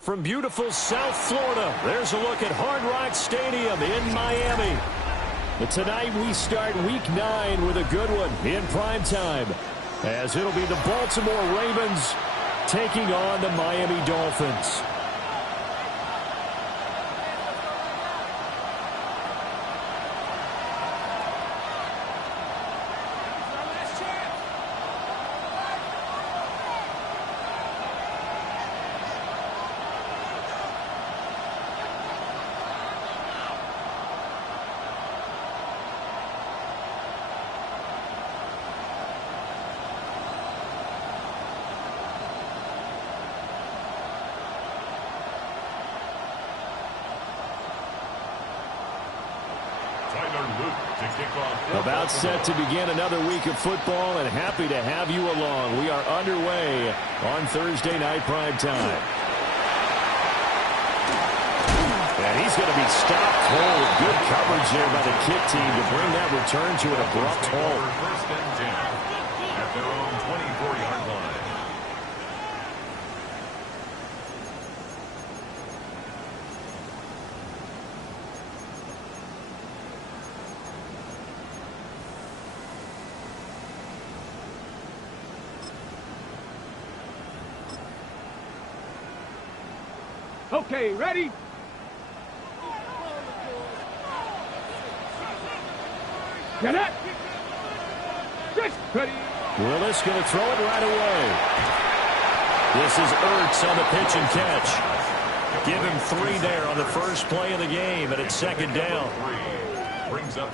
From beautiful South Florida, there's a look at Hard Rock Stadium in Miami. But tonight we start Week 9 with a good one in prime time, as it'll be the Baltimore Ravens taking on the Miami Dolphins. About set to begin another week of football, and happy to have you along. We are underway on Thursday night prime time. And he's going to be stopped cold. Good coverage there by the kick team to bring that return to an abrupt halt. First and 10 at their own 24-yard line. Okay, ready? Get it! Ready? Willis going to throw it right away. This is Ertz on the pitch and catch. Give him 3 there on the first play of the game, and it's second down.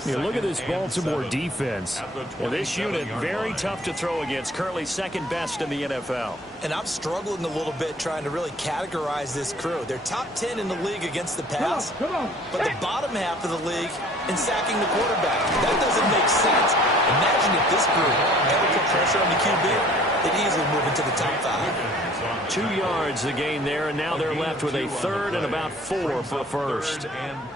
Yeah, look at this Baltimore defense. Well, this unit, very tough to throw against. Currently second best in the NFL. And I'm struggling a little bit trying to really categorize this crew. They're top 10 in the league against the pass, Come on. but the bottom half of the league in sacking the quarterback. That doesn't make sense. Imagine if this group ever put pressure on the QB, they'd easily move into the top 5. 2 yards the gain there, and now they're left with a third and about 4 for first.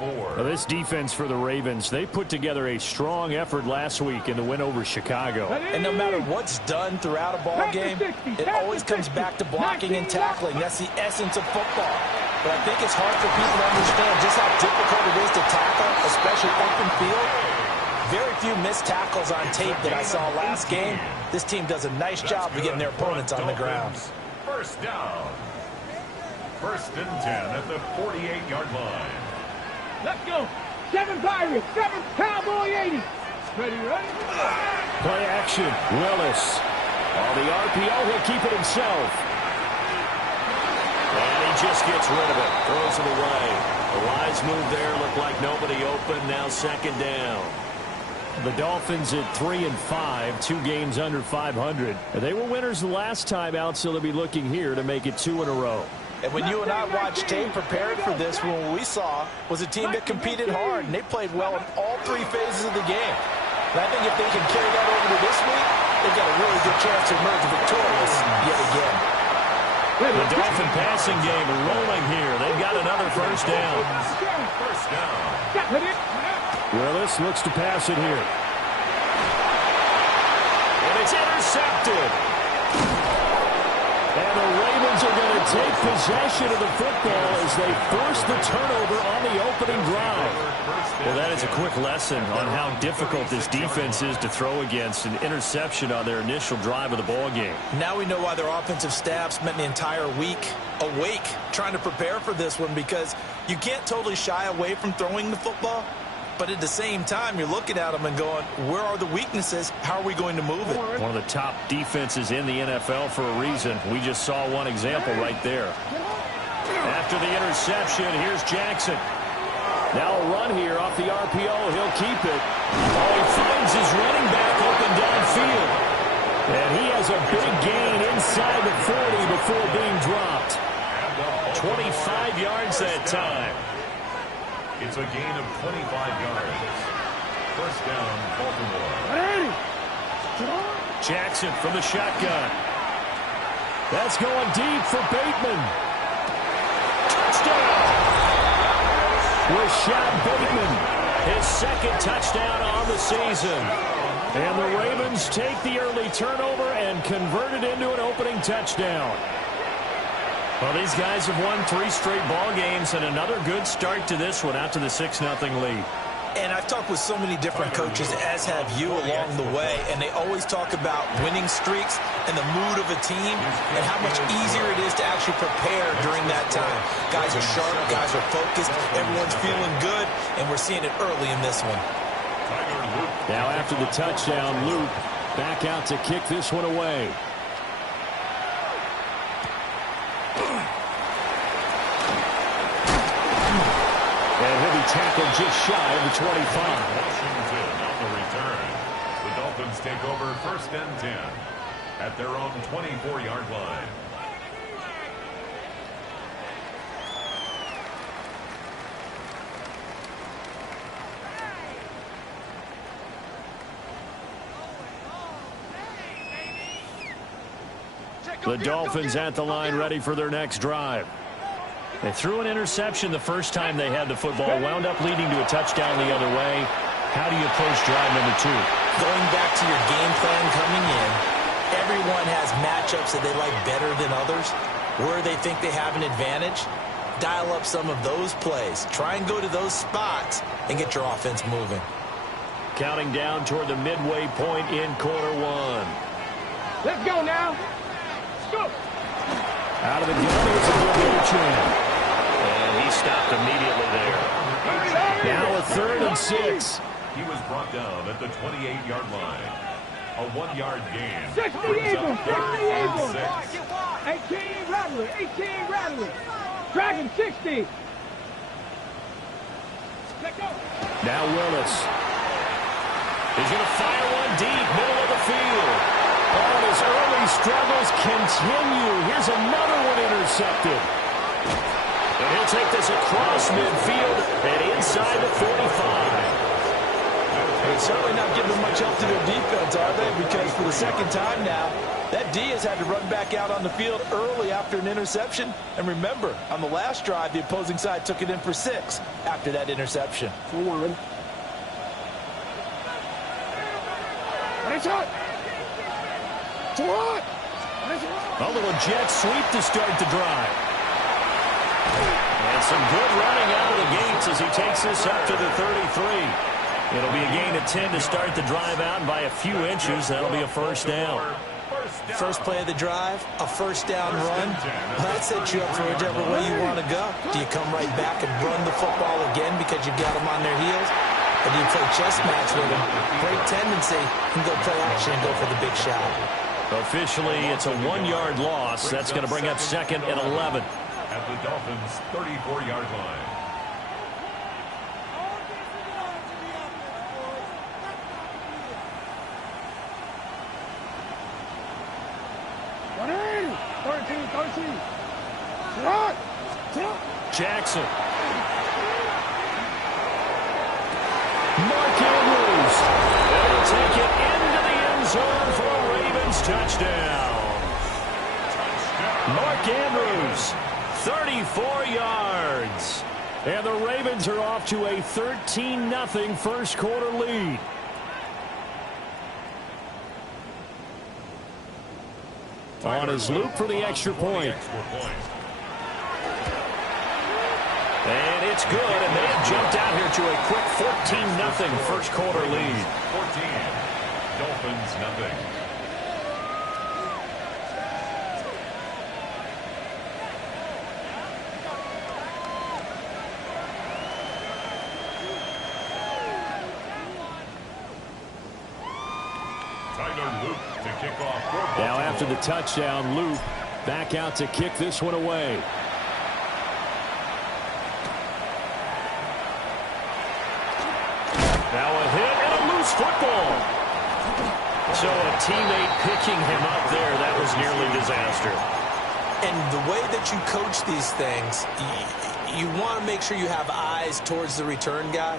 Now, this defense for the Ravens, they put together a strong effort last week in the win over Chicago. And no matter what's done throughout a ball game, it always comes back to blocking and tackling. That's the essence of football. But I think it's hard for people to understand just how difficult it is to tackle, especially open field. Very few missed tackles on tape that I saw last game. This team does a nice job of getting their opponents on the ground. First down. First and 10 at the 48-yard line. Let's go. 7 Pirates, 7 Cowboy 80. Ready? Play action. Willis. On the RPO, he'll keep it himself. And he just gets rid of it. Throws it away. The wise move there. Looked like nobody open. Now second down. The Dolphins at 3-5, 2 games under 500. They were winners the last time out, so they'll be looking here to make it 2 in a row. And when you and I watched tape prepared for this one, what we saw was a team that competed hard, and they played well in all 3 phases of the game. And I think if they can carry that over to this week, they've got a really good chance to emerge victorious yet again. The Dolphin passing game rolling here. They've got another first down. First down. Willis looks to pass it here. And it's intercepted. And the Ravens are going to take possession of the football as they force the turnover on the opening drive. Well, that is a quick lesson on how difficult this defense is to throw against. An interception on their initial drive of the ball game. Now we know why their offensive staff spent the entire week awake trying to prepare for this one, because you can't totally shy away from throwing the football. But at the same time, you're looking at them and going, where are the weaknesses? How are we going to move it? One of the top defenses in the NFL for a reason. We just saw one example right there. After the interception, here's Jackson. Now a run here off the RPO. He'll keep it. Oh, he finds his running back open downfield. And he has a big gain inside the 40 before being dropped. 25 yards that time. It's a gain of 25 yards. First down, Baltimore. Jackson from the shotgun. That's going deep for Bateman. Touchdown! Rashad Bateman, his second touchdown on the season. And the Ravens take the early turnover and convert it into an opening touchdown. Well, these guys have won 3 straight ball games, and another good start to this one, out to the 6-0 lead. And I've talked with so many different coaches, as have you, along the way, and they always talk about winning streaks and the mood of a team and how much easier it is to actually prepare during that time. Guys are sharp, guys are focused, everyone's feeling good, and we're seeing it early in this one. Now after the touchdown, Luke back out to kick this one away. And he'll be tackled just shy of the 25. Washington on the return. The Dolphins take over first and 10 at their own 24-yard line. The Dolphins at the line, ready for their next drive. They threw an interception the first time they had the football, wound up leading to a touchdown the other way. How do you approach drive number 2? Going back to your game plan coming in, everyone has matchups that they like better than others. Where they think they have an advantage, dial up some of those plays. Try and go to those spots and get your offense moving. Counting down toward the midway point in quarter 1. Let's go now. Let's go. Out of the gun, it's a good return. And he stopped immediately there. Now a 3rd and 6. He was brought down at the 28-yard line. A 1-yard gain. 60 Eagles, 60 Eagles. 18 Rattler, 18 Rattler. Dragon 60. Let go. Now Willis. He's going to fire one deep, middle of the field. Oh, his early struggles continue. Here's another one intercepted. And he'll take this across midfield and inside the 45. They're certainly not giving much help to their defense, are they? Because for the second time now, that D has had to run back out on the field early after an interception. And remember, on the last drive, the opposing side took it in for 6 after that interception. One. Nice hot. What? A little jet sweep to start the drive. And some good running out of the gates as he takes this up to the 33. It'll be a gain of 10 to start the drive out, and by a few inches, that'll be a first down. First play of the drive, a first down run. Well, that sets you up for whichever way you want to go. Do you come right back and run the football again because you've got them on their heels? Or do you play chess match with them, break tendency, and go play action and go for the big shot? Officially, it's a 1-yard loss. That's going to bring up 2nd and 11. At the Dolphins' 34-yard line. Jackson. Mark Andrews. They'll take it into the end zone for a Ravens touchdown. Mark Andrews, 34 yards. And the Ravens are off to a 13-0 first quarter lead. On his loop for the extra point. And it's good, and they have jumped out here to a quick 14-0 first quarter lead. 14, Dolphins nothing. Now after the touchdown, Luke back out to kick this one away. Now a hit and a loose football. So a teammate picking him up there, that was nearly disaster. And the way that you coach these things, you want to make sure you have eyes towards the return guy,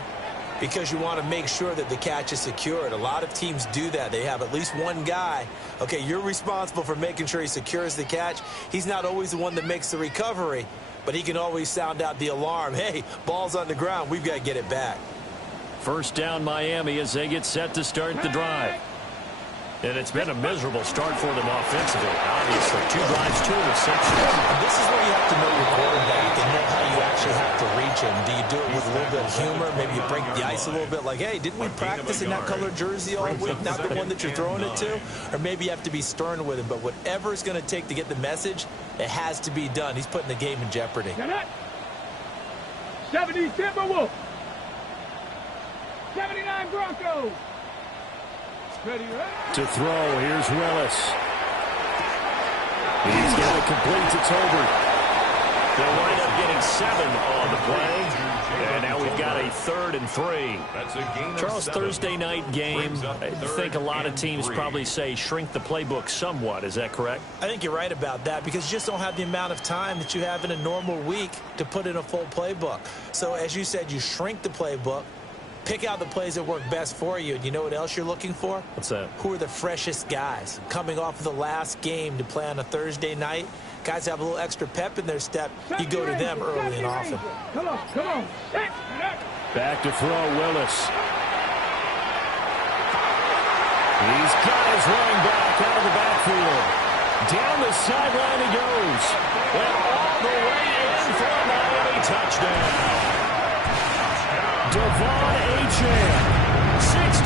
because you want to make sure that the catch is secured. A lot of teams do that. They have at least one guy. Okay, you're responsible for making sure he secures the catch. He's not always the one that makes the recovery, but he can always sound out the alarm. Hey, ball's on the ground. We've got to get it back. First down Miami as they get set to start the drive. And it's been a miserable start for them offensively. Obviously, 2 drives, 2 interceptions. This is where you have to know your quarterback and know how you actually have to reach him. Do you do it with a little bit of humor? Maybe you break the ice a little bit like, hey, didn't we practice in that colored jersey all week? Not the one that you're throwing it to? Or maybe you have to be stern with him. But whatever it's going to take to get the message, it has to be done. He's putting the game in jeopardy. 70 Timberwolves. 79 Broncos. Ready. To throw, here's Willis. He's got it complete to Tolbert. They'll wind up getting 7 on the play. And now we've got a 3rd and 3. That's a gain of Charles, 7. Thursday night game. I think a lot of teams probably say shrink the playbook somewhat. Is that correct? I think you're right about that, because you just don't have the amount of time that you have in a normal week to put in a full playbook. So as you said, you shrink the playbook. Pick out the plays that work best for you. And you know what else you're looking for? What's that? Who are the freshest guys coming off of the last game to play on a Thursday night? Guys have a little extra pep in their step. You go to them early and often. Come on, come on. Back to throw, Willis. He's got his running back out of the backfield. Down the sideline he goes. And all the way in for a Miami touchdown. Devon Achane, 64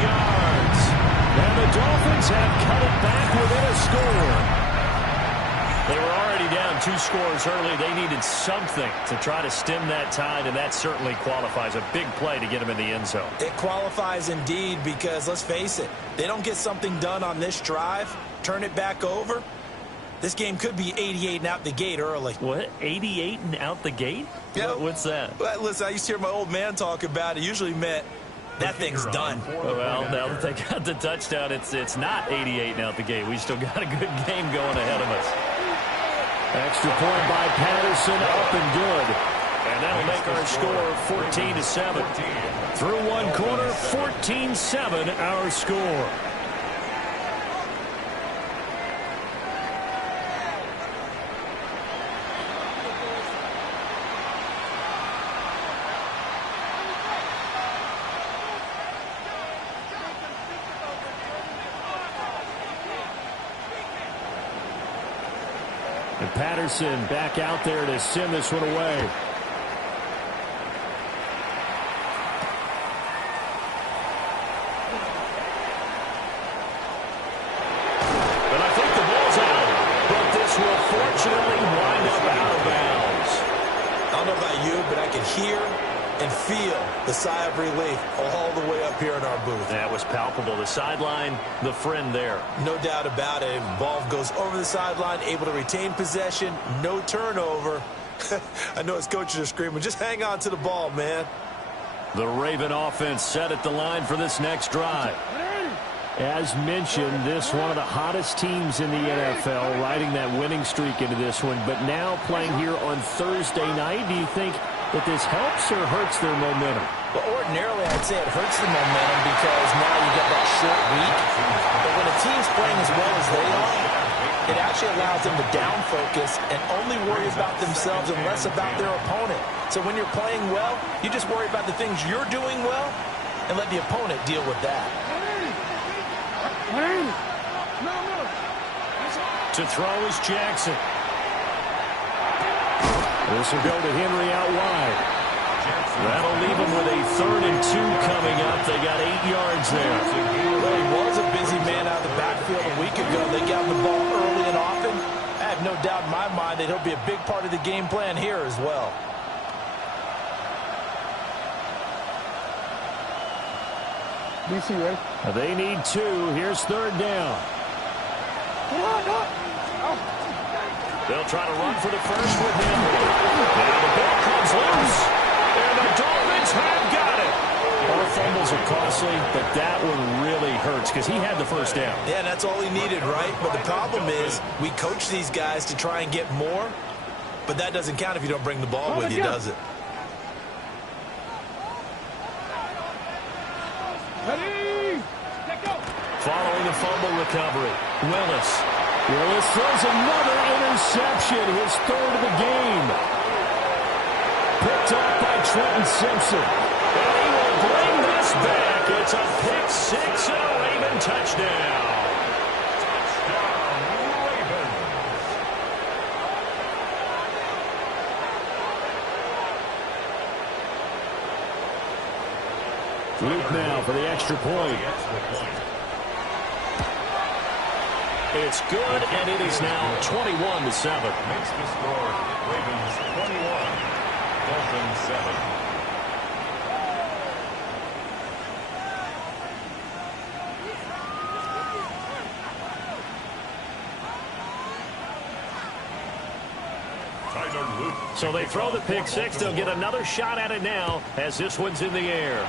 yards. And the Dolphins have cut it back within a score. They were already down 2 scores early. They needed something to try to stem that tide, and that certainly qualifies. A big play to get them in the end zone. It qualifies indeed, because let's face it, they don't get something done on this drive, turn it back over, this game could be 88 and out the gate early. What? 88 and out the gate? Yeah. What's that? Well, listen, I used to hear my old man talk about it. Usually meant that thing's done. Well, now that they got the touchdown, it's not 88 and out the gate. We still got a good game going ahead of us. Extra point by Patterson, up and good. And that'll make our score 14-7. Through one quarter, 14-7 our score. And Patterson back out there to send this one away. don't know about you, but I could hear and feel the sigh of relief all the way up here in our booth. That was palpable. The sideline, the friend there. No doubt about it. Ball goes over the sideline, able to retain possession, no turnover. I know his coaches are screaming, just hang on to the ball, man. The Raven offense set at the line for this next drive. As mentioned, this one of the hottest teams in the NFL, riding that winning streak into this one, but now playing here on Thursday night. Do you think that this helps or hurts their momentum? Well, ordinarily, I'd say it hurts the momentum because now you get that short week. But when a team's playing as well as they are, it actually allows them to down focus and only worry about themselves and less about their opponent. So when you're playing well, you just worry about the things you're doing well and let the opponent deal with that. To throw is Jackson. This will go to Henry out wide. That'll leave him with a 3rd and 2 coming up. They got 8 yards there. Well, he was a busy man out of the backfield a week ago. They got him the ball early and often. I have no doubt in my mind that he'll be a big part of the game plan here as well. They need 2. Here's 3rd down. They'll try to run for the first with Henry. Now the ball comes loose. And the Dolphins have got it. All fumbles are costly, but that one really hurts because he had the first down. Yeah, that's all he needed, right? But the problem is we coach these guys to try and get more, but that doesn't count if you don't bring the ball with you, does it? Following the fumble recovery, Willis. Willis throws another interception, his 3rd of the game. Picked up by Trenton Simpson. And he will bring this back. It's a pick 6 and a Raven touchdown. Luke now for the extra point. It's good, and it is now 21-7. Makes the score Ravens 21, Dolphins 7. So they throw the pick 6. They'll get another shot at it now as this one's in the air.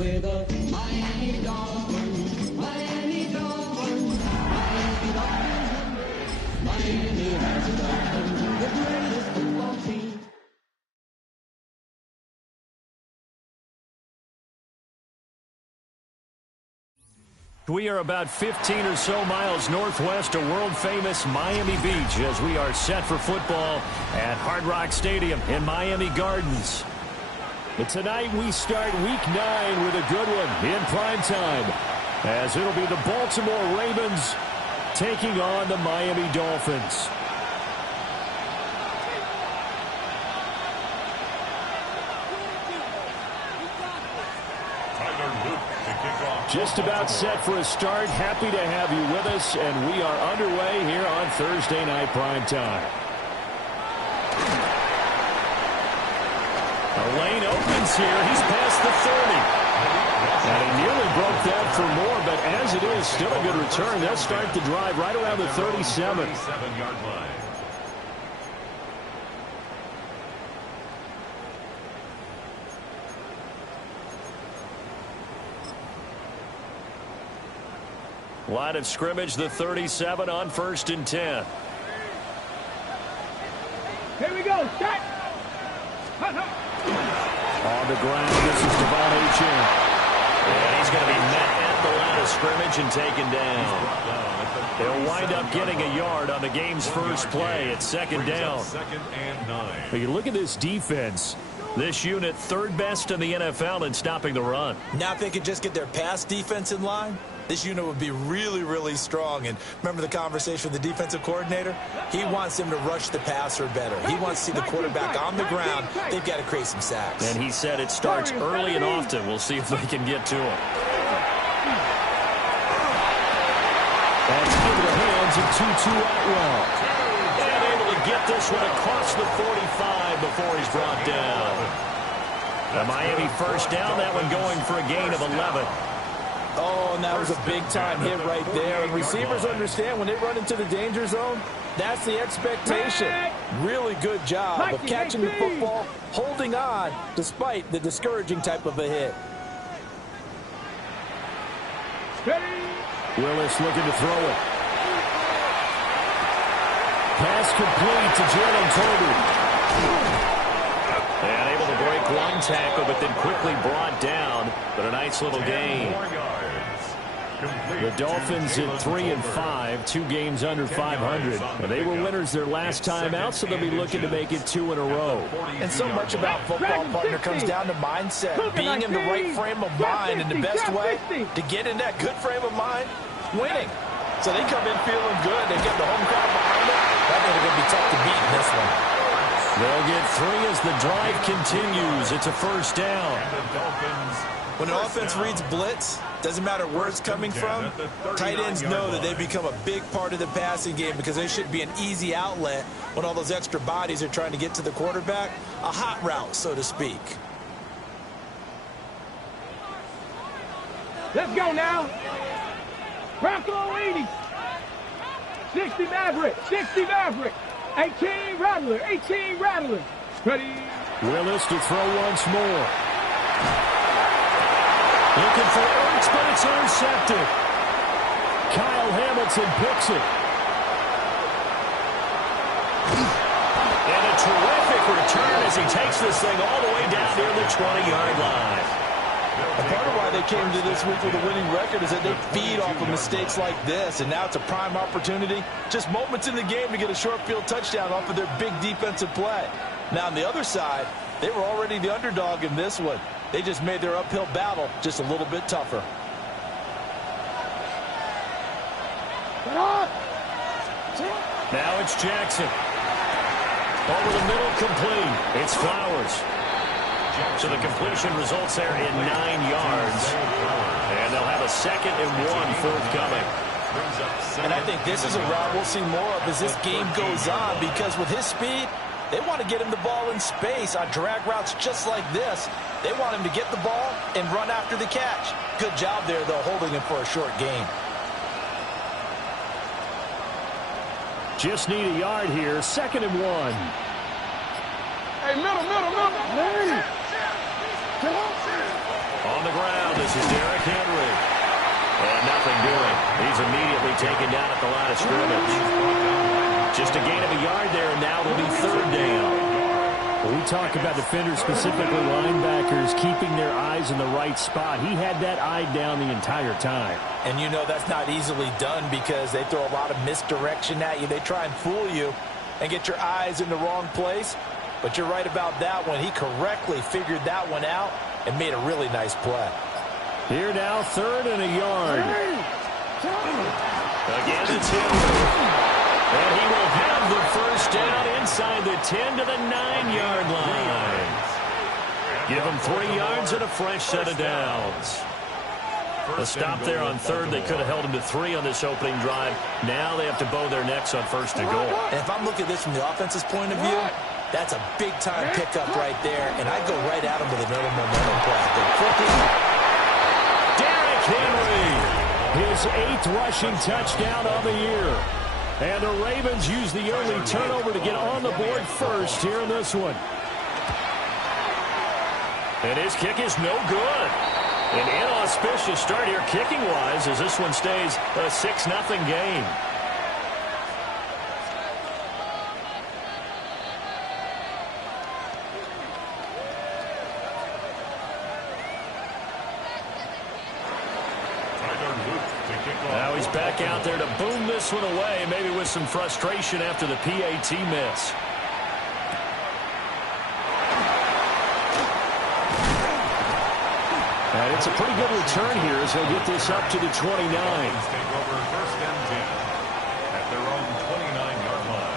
with the Miami Dolphins. Miami Dolphins. Miami Dolphins. Miami has a Dolphins, the greatest football team. We are about 15 or so miles northwest of world-famous Miami Beach as we are set for football at Hard Rock Stadium in Miami Gardens. But tonight we start Week 9 with a good one in prime time, as it'll be the Baltimore Ravens taking on the Miami Dolphins. Just about set for a start. Happy to have you with us, and we are underway here on Thursday Night Prime Time. A lane opens here. He's past the 30. And he nearly broke that for more, but as it is, still a good return. They'll start the drive right around the 37. 37-yard line. Line of scrimmage, the 37 on 1st and 10. Here we go. Start. On the ground, this is Devon Achane. And he's going to be met at the line of scrimmage and taken down. They'll wind up getting a yard on the game's first play at 2nd down. 2nd and 9. But you look at this defense. This unit, 3rd best in the NFL in stopping the run. Now if they could just get their pass defense in line, this unit would be really, really strong. And remember the conversation with the defensive coordinator? He wants them to rush the passer better. He wants to see the quarterback on the ground. They've got to create some sacks. And he said it starts early and often. We'll see if they can get to him. That's into the hands of Tutu Atwell. And able to get this one across the 45 before he's brought down. The Miami first down, that one going for a gain of 11. Oh, and that was a big-time hit right there. And receivers understand when they run into the danger zone, that's the expectation. Really good job of catching the football, holding on, despite the discouraging type of a hit. Willis looking to throw it. Pass complete to Jalen Tolbert. And able to break one tackle, but then quickly brought down. But a nice little gain. The Dolphins at 3-5, 2 games under 500. They were winners their last time out, so they'll be looking to make it 2 in a row. And so much about football, partner, comes down to mindset. Being in the right frame of mind, and the best way to get in that good frame of mind, winning. So they come in feeling good. They get the home crowd behind them. I think they're going to be tough to beat in this one. They'll get 3 as the drive continues. It's a first down. When an offense reads blitz, doesn't matter where it's coming from, tight ends know that they become a big part of the passing game because they should be an easy outlet when all those extra bodies are trying to get to the quarterback. A hot route, so to speak. Let's go now. Bronco 80. 60 Maverick. 60 Maverick. 18 Rattler. 18 Rattler. Ready. Willis to throw once more. Looking for Ertz, but it's intercepted. Kyle Hamilton picks it. And a terrific return as he takes this thing all the way down near the 20-yard line. A part of why they came to this week with a winning record is that they feed off of mistakes like this, and now it's a prime opportunity. Just moments in the game to get a short field touchdown off of their big defensive play. Now on the other side, they were already the underdog in this one. They just made their uphill battle just a little bit tougher. Now it's Jackson. Over the middle, complete. It's Flowers. So the completion results there in 9 yards. And they'll have a 2nd and 1 forthcoming. And I think this is a route we'll see more of as this game goes on, because with his speed, they want to get him the ball in space on drag routes just like this. They want him to get the ball and run after the catch. Good job there, though, holding him for a short gain. Just need a yard here. 2nd and 1. Hey, middle. On the ground, doing? He's immediately taken down at the line of scrimmage. Just a gain of a yard there, and now it'll be third down. When we talk about defenders, specifically linebackers, keeping their eyes in the right spot, he had that eye down the entire time. And you know that's not easily done because they throw a lot of misdirection at you. They try and fool you and get your eyes in the wrong place. But you're right about that one. He correctly figured that one out and made a really nice play. Here now, third and a yard. Again, it's him. And he will have the first down inside the 10 to the 9-yard line. Give him 3 yards and a fresh set of downs. A stop there on third. They could have held him to 3 on this opening drive. Now they have to bow their necks on first and goal. And if I'm looking at this from the offense's point of view, that's a big-time pickup right there, and I'd go right at him with another momentum play. Go quickly. Derrick Henry, his 8th rushing touchdown on the year. And the Ravens use the early turnover to get on the board first here in this one. And his kick is no good. An inauspicious start here kicking-wise as this one stays a 6-0 game. Now he's back out there to boom this one away, maybe with some frustration after the PAT miss. And it's a pretty good return here as he'll get this up to the 29. Take over first and 10 at their own 29-yard line.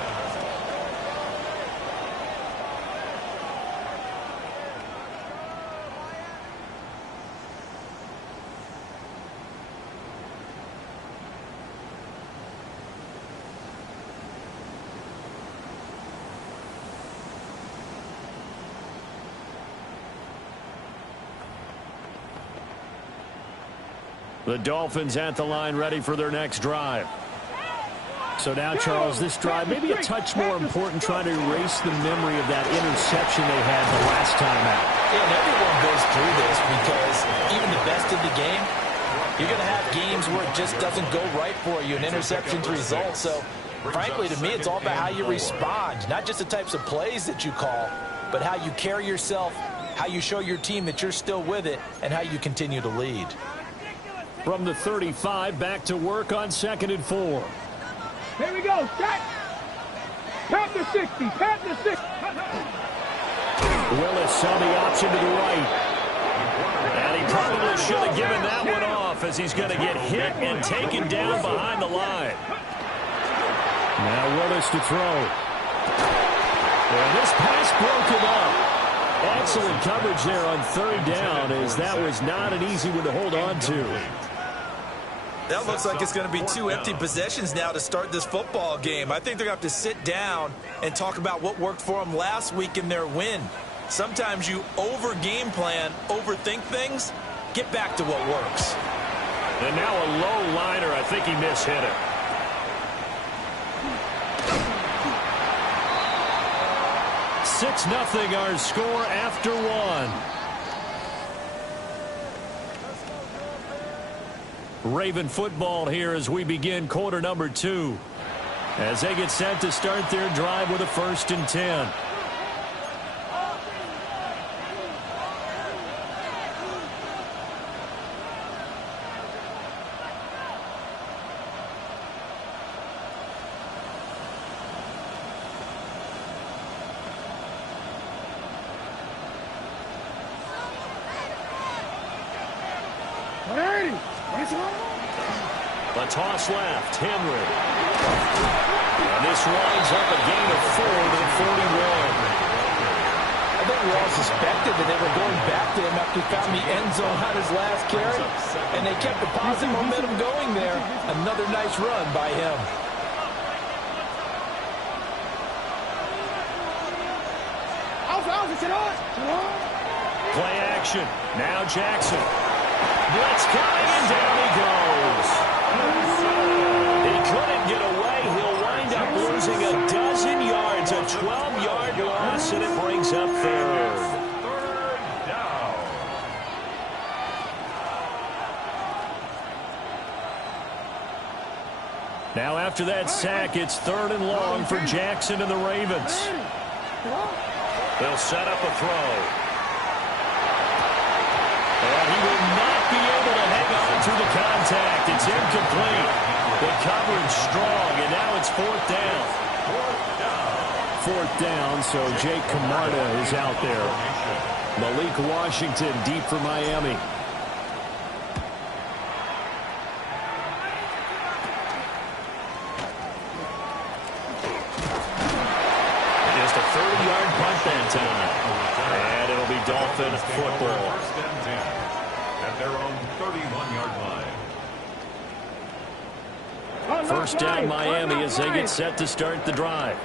The Dolphins at the line ready for their next drive. So now, Charles, this drive maybe a touch more important, trying to erase the memory of that interception they had the last time out. Yeah, and everyone goes through this because even the best of the game, you're going to have games where it just doesn't go right for you, and interceptions result. So, frankly, to me, it's all about how you respond, not just the types of plays that you call, but how you carry yourself, how you show your team that you're still with it, and how you continue to lead. From the 35, back to work on 2nd and 4. Here we go, set. Pat the 60, pat the 60. Willis saw the option to the right. And he probably should have given that one off as he's going to get hit and taken down behind the line. Now Willis to throw. And this pass broken up. Excellent coverage there on 3rd down, as that was not an easy one to hold on to. That looks like it's going to be 2 empty possessions now to start this football game. I think they're going to have to sit down and talk about what worked for them last week in their win. Sometimes you over-game plan, overthink things, get back to what works. And now a low liner. I think he mishit it. Six 6-0 our score after 1. Raven football here as we begin quarter number 2. As they get set to start their drive with a 1st and 10. The toss left, Henry. And this winds up a gain of 4 to the 41. I think we all suspected that they were going back to him after he found the end zone on his last carry. And they kept the positive momentum going there. Another nice run by him. Play action. Now Jackson. Blitz coming, and down he goes. He couldn't get away. He'll wind up losing a dozen yards, a 12-yard loss, and it brings up 3rd. Now after that sack, it's 3rd and long for Jackson and the Ravens. They'll set up a throw. And he will not be able to hang on to the contact. It's incomplete. The coverage strong, and now it's 4th down. 4th down, so Jake Camarda is out there. Malik Washington deep for Miami. Just a 30-yard punt that time. And it'll be Dolphin football. 1st and 10 at their own 31-yard line. First down Miami as they get set to start the drive.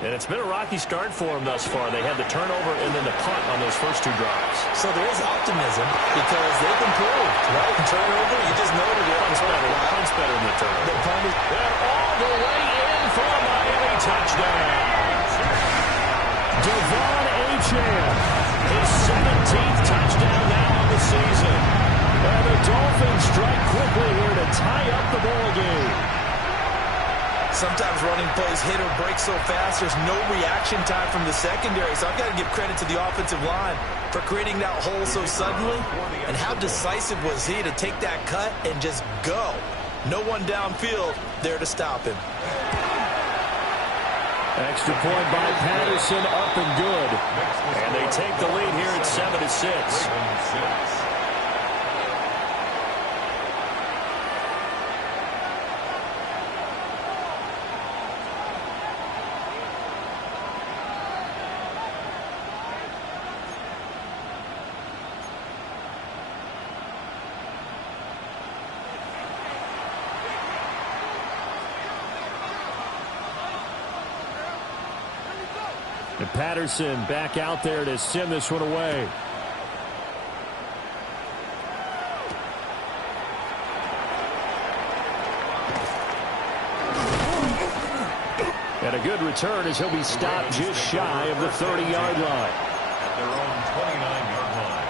And it's been a rocky start for them thus far. They had the turnover and then the punt on those first 2 drives. So there is optimism because they've improved, right? Turnover, you just noted it. Punt's better. Punt's better than the turnover. The punt is all the way in for a Miami touchdown. Devon Achane, his 17th touchdown now on the season. And the Dolphins strike quickly here to tie up the ball game. sometimes running plays hit or break so fast, there's no reaction time from the secondary. So I've got to give credit to the offensive line for creating that hole so suddenly. And how decisive was he to take that cut and just go? No one downfield there to stop him. Extra point by Patterson, up and good. And they take the lead here at 7-6. And Patterson back out there to send this one away. And a good return as he'll be stopped just shy of the 30-yard line. At their own 29-yard line.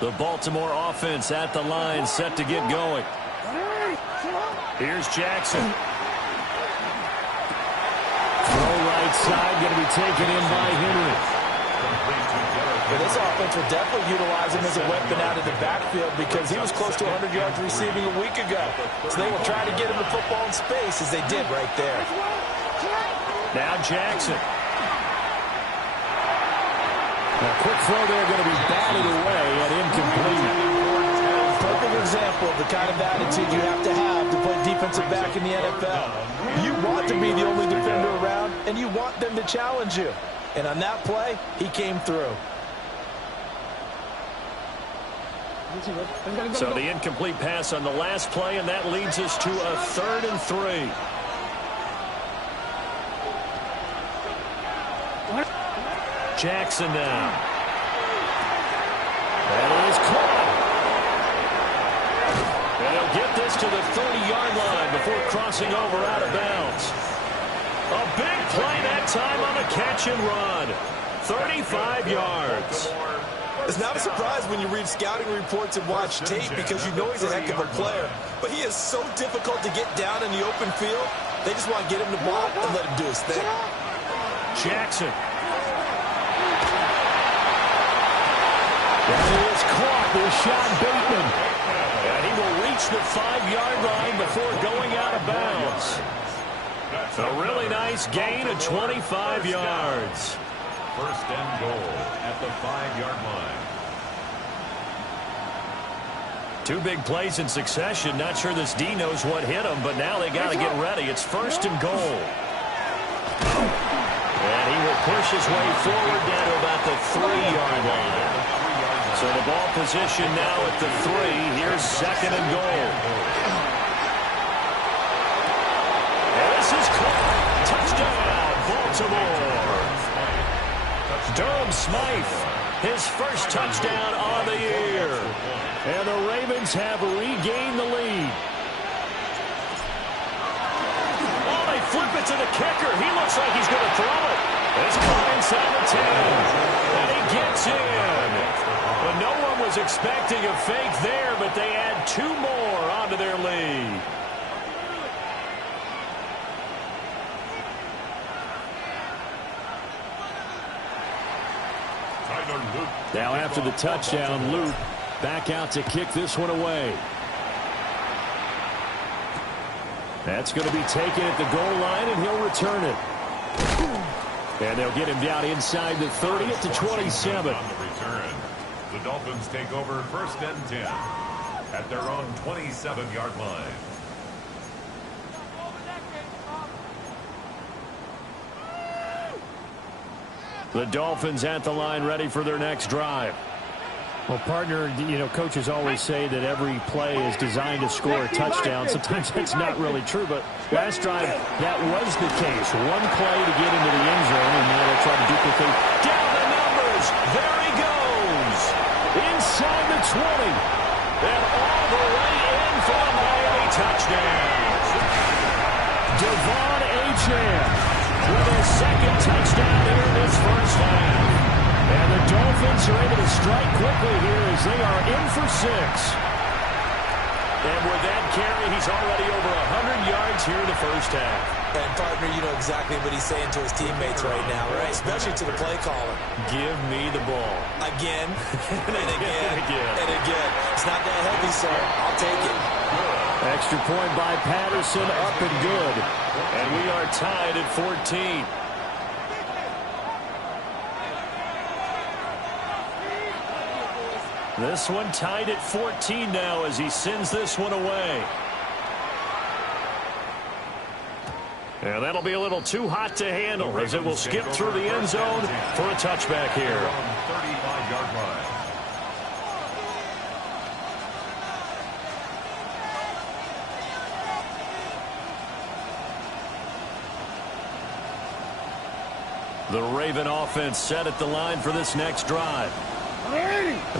The Baltimore offense at the line, set to get going. Here's Jackson. Throw right side, going to be taken in by Henry. Well, this offense will definitely utilize him as a weapon out of the backfield because he was close to 100 yards receiving a week ago. So they will try to get him the football in space as they did right there. Now Jackson. A quick throw there going to be batted away and incomplete. Perfect example of the kind of attitude you have to play defensive back in the NFL. You want to be the only defender around, and you want them to challenge you. And on that play, he came through. So the incomplete pass on the last play, and that leads us to a 3rd and 3. Jackson now. That is caught. And he'll get this to the 30-yard line before crossing over out of bounds. A big play that time on the catch and run. 35 yards. It's not a surprise when you read scouting reports and watch tape because you know he's a heck of a player. But he is so difficult to get down in the open field. They just want to get him the ball and let him do his thing. Jackson. That is caught with Sean Bateman. And he will reach the 5-yard line before going out of bounds. A really nice gain of 25 yards. 1st and goal at the 5-yard line. 2 big plays in succession. Not sure this D knows what hit him, but now they got to get ready. It's 1st and goal. And he will push his way forward down to about the 3-yard line. So the ball position now at the 3. Here's 2nd and goal. And this is caught. Touchdown, Baltimore. Durham Smythe, his first touchdown on the year. And the Ravens have regained the lead. it to the kicker. He looks like he's going to throw it. It's caught inside the 10. And he gets in. But no one was expecting a fake there, but they add 2 more onto their lead. Now after the touchdown, Luke back out to kick this one away. That's going to be taken at the goal line, and he'll return it. And they'll get him down inside the 30 at the 27. On the return, the Dolphins take over 1st and 10 at their own 27-yard line. The Dolphins at the line, ready for their next drive. Well, partner, you know, coaches always say that every play is designed to score a touchdown. Sometimes that's not really true, but last drive, that was the case. One play to get into the end zone, and now they'll try to duplicate. Down the numbers. There he goes. Inside the 20. And all the way in for a Miami touchdown. Devon Achane with his 2nd touchdown here in this first half. And the Dolphins are able to strike quickly here as they are in for 6. And with that carry, he's already over 100 yards here in the first half. And, partner, you know exactly what he's saying to his teammates right now, right? Especially to the play caller. Give me the ball. Again, and again, again. and again. It's not that heavy, sir. I'll take it. Extra point by Patterson, up and good. And we are tied at 14. This one tied at 14 now as he sends this one away. And that'll be a little too hot to handle as it will skip through the end zone for a touchback here. 35-yard line. The Raven offense set at the line for this next drive.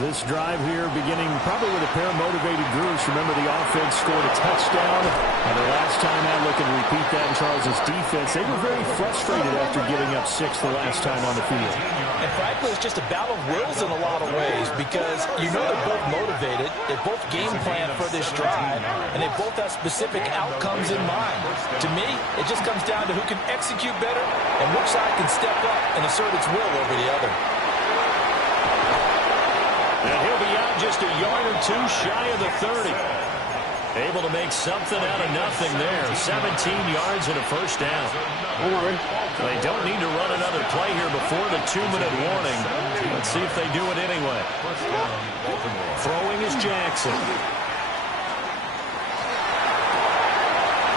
This drive here beginning probably with a pair of motivated groups. Remember, the offense scored a touchdown. And the last time I look and repeat that in Charles' defense, they were very frustrated after giving up 6 the last time on the field. And frankly, it's just a battle of wills in a lot of ways because you know they're both motivated. They both game plan for this drive, and they both have specific outcomes in mind. To me, it just comes down to who can execute better and which side can step up and assert its will over the other. And he'll be out just a yard or 2 shy of the 30. Able to make something out of nothing there. 17 yards and a first down. They don't need to run another play here before the 2-minute warning. Let's see if they do it anyway. Throwing is Jackson.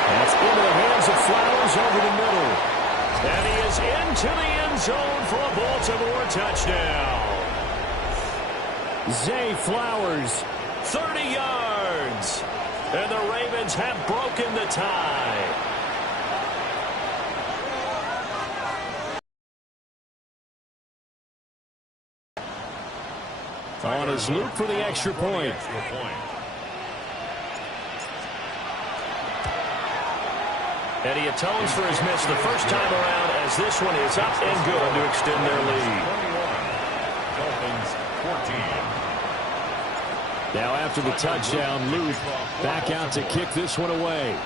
That's into the hands of Flowers over the middle. And he is into the end zone for a Baltimore touchdown. Zay Flowers, 30 yards. And the Ravens have broken the tie. On his loop for the extra point. And he atones for his miss the first time around as this one is up and good to extend their lead. Dolphins 14. Now after the touchdown, Luke back out to kick this one away.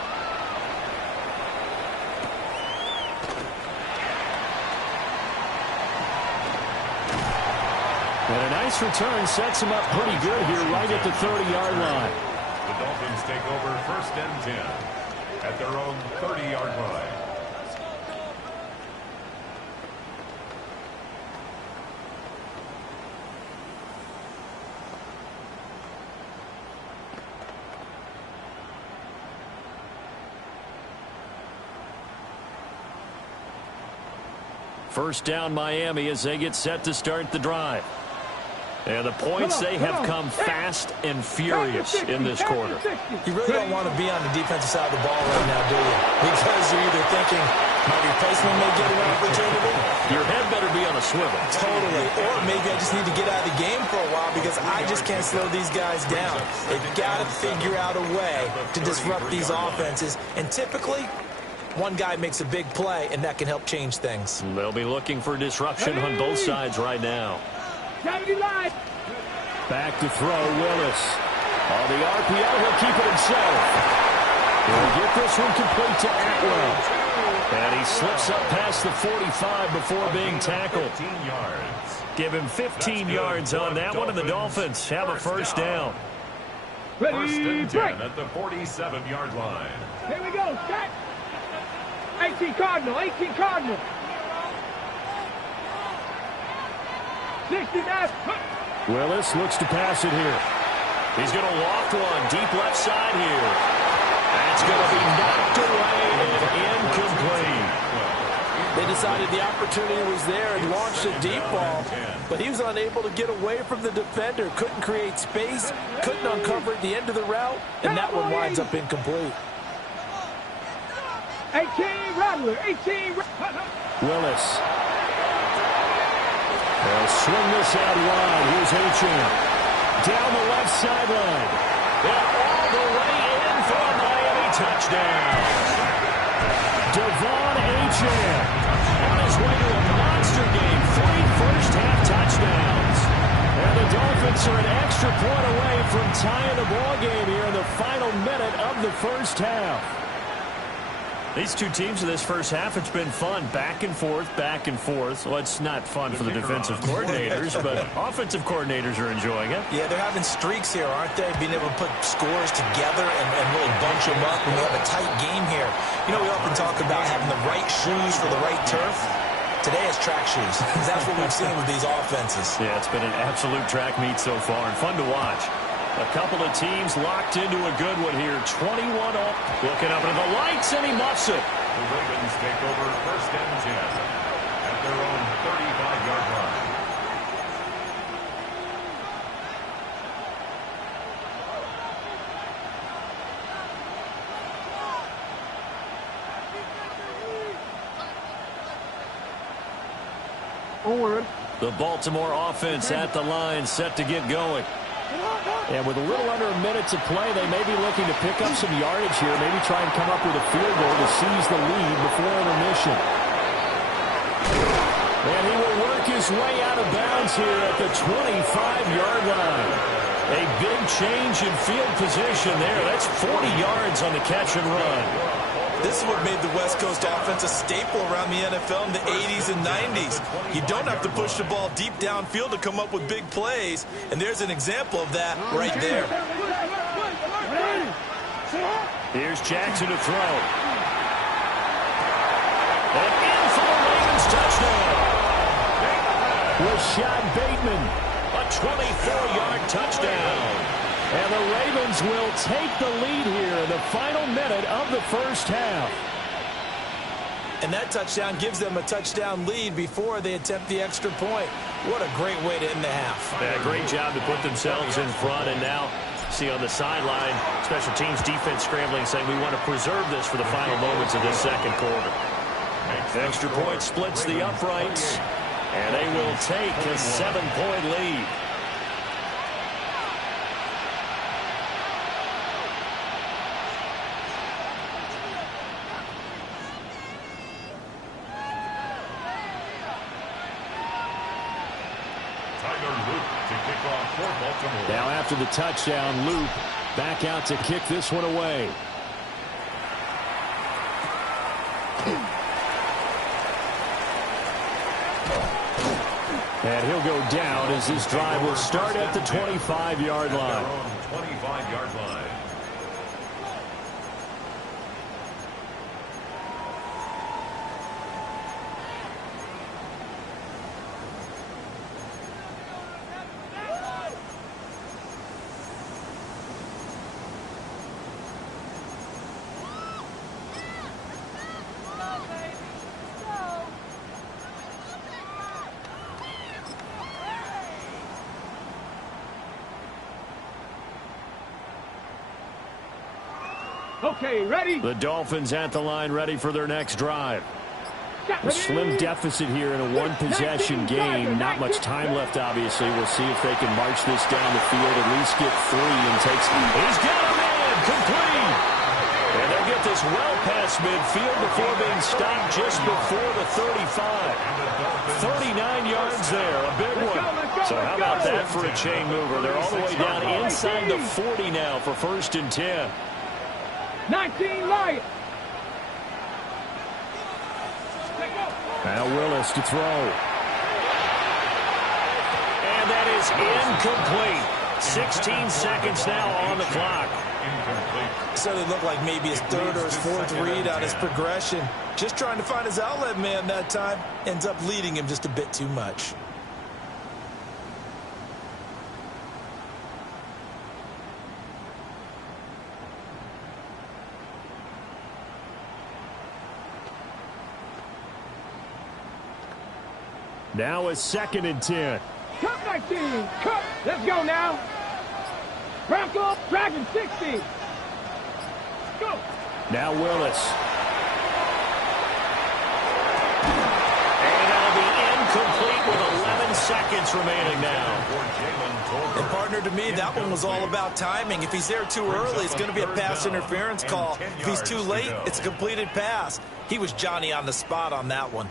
And a nice return sets him up pretty good here right at the 30-yard line. The Dolphins take over 1st and 10 at their own 30-yard line. First down Miami as they get set to start the drive. And the points, they have come fast and furious in this quarter. You really don't want to be on the defensive side of the ball right now, do you? Because you're either thinking my replacement may get an opportunity. Your head better be on a swivel. Totally. Or maybe I just need to get out of the game for a while because I just can't slow these guys down. They've got to figure out a way to disrupt these offenses. And typically, one guy makes a big play, and that can help change things. They'll be looking for disruption on both sides right now. Back to throw, Willis. On the RPO, he'll keep it himself. He'll get this one complete to Atwell. And he slips up past the 45 before being tackled. 15 yards. Give him 15 yards on that one, and the Dolphins have a first down. First Ready, and break. 10 at the 47-yard line. Here we go, set. 18 Cardinal, 18 Cardinal. 69. Willis looks to pass it here. He's going to loft one deep left side here. That's going to be knocked away and incomplete. They decided the opportunity was there and launched a deep ball, but he was unable to get away from the defender. Couldn't create space, couldn't uncover at the end of the route, and that one winds up incomplete. 18 Rattler, 18 Willis. They'll swing this out wide. Here's Achane. Down the left sideline. Yeah, all the way in for a Miami touchdown. Devon Achane. On his way to a monster game. 3 first-half touchdowns. And the Dolphins are an extra point away from tying the ball game here in the final minute of the first half. These two teams in this first half, it's been fun. Back and forth, back and forth. Well, it's not fun for the defensive coordinators, but offensive coordinators are enjoying it. Yeah, they're having streaks here, aren't they? Being able to put scores together and really bunch them up when we have a tight game here. You know, we often talk about having the right shoes for the right turf. Today it's track shoes. That's what we've seen with these offenses. Yeah, it's been an absolute track meet so far and fun to watch. A couple of teams locked into a good one here. 21 up. Looking up into the lights, and he muffs it. The Ravens take over first and 10 at their own 35-yard line. The Baltimore offense at the line, set to get going. And with a little under a minute to play, they may be looking to pick up some yardage here, maybe try and come up with a field goal to seize the lead before intermission. And he will work his way out of bounds here at the 25-yard line. A big change in field position there. That's 40 yards on the catch and run. This is what made the West Coast offense a staple around the NFL in the 80s and 90s. You don't have to push the ball deep downfield to come up with big plays, and there's an example of that right there. Here's Jackson to throw. And in for the Ravens touchdown. Rashad Bateman. A 24-yard touchdown. And the Ravens will take the lead here in the final minute of the first half. And that touchdown gives them a touchdown lead before they attempt the extra point. What a great way to end the half. Yeah, great job to put themselves in front. And now, see on the sideline, special teams defense scrambling, saying we want to preserve this for the final moments of this second quarter. The extra point splits the uprights, and they will take a 7-point lead. Now after the touchdown, Loop back out to kick this one away. And he'll go down as this drive will start at the 25-yard line. 25-yard line. Okay, ready? The Dolphins at the line, ready for their next drive. A slim deficit here in a one-possession game. Not much time left, obviously. We'll see if they can march this down the field, at least get 3 and take some. He's got a man complete. And they'll get get this well past midfield before being stopped just before the 35. 39 yards there, a big one. So how about that for a chain mover? They're all the way down inside the 40 now for 1st and 10. 19 Lions. Now Willis to throw. And that is incomplete. 16 seconds now on the clock. So it looked like maybe his 3rd or his 4th read on his progression. Just trying to find his outlet man that time. Ends up leading him just a bit too much. Now it's 2nd and 10. Cut 19. Cut. Let's go now. Bronco, Dragon 60. Go. Now Willis. And that'll be incomplete with 11 seconds remaining now. And partner, to me, that one was all about timing. If he's there too early, it's going to be a pass interference call. If he's too late, it's a completed pass. He was Johnny on the spot on that one.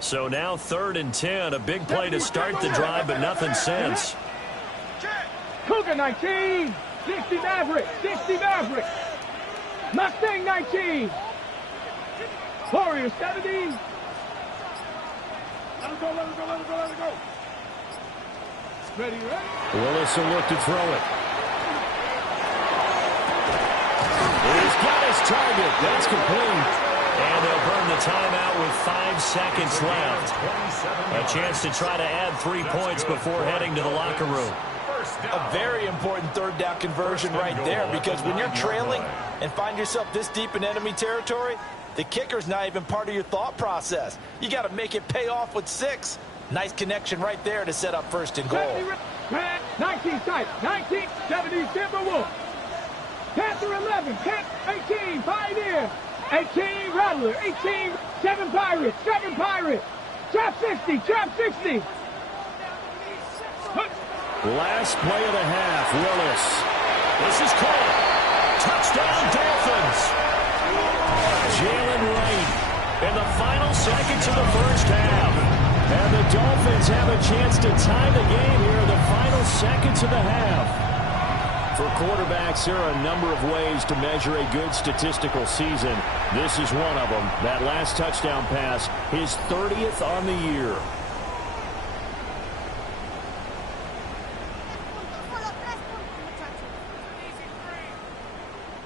So now 3rd and 10, a big play to start the drive, but nothing since. Cougar 19. 60 Maverick. 60 Maverick. Mustang 19. Warrior 70. Let it go, let it go, let it go, let it go. Ready, ready? Willis will look to throw it. He's got his target. That's complete. And they'll burn the timeout with 5 seconds left. A chance to try to add 3 points before heading to the locker room. A very important 3rd down conversion right there, because when you're trailing and find yourself this deep in enemy territory, the kicker's not even part of your thought process. You got to make it pay off with 6. Nice connection right there to set up 1st and goal. 19 tight. 19, 70 Timberwolf. Panther 11, 10, 18, Pioneer. 18 Rattler, 18, 7 Pirates, 7 Pirates. Trap 60, trap 60. Last play of the half, Willis. This is caught. Touchdown, Dolphins. Jalen Wright in the final seconds of the 1st half. And the Dolphins have a chance to tie the game here in the final seconds of the half. For quarterbacks, there are a number of ways to measure a good statistical season. This is one of them. That last touchdown pass, his 30th on the year.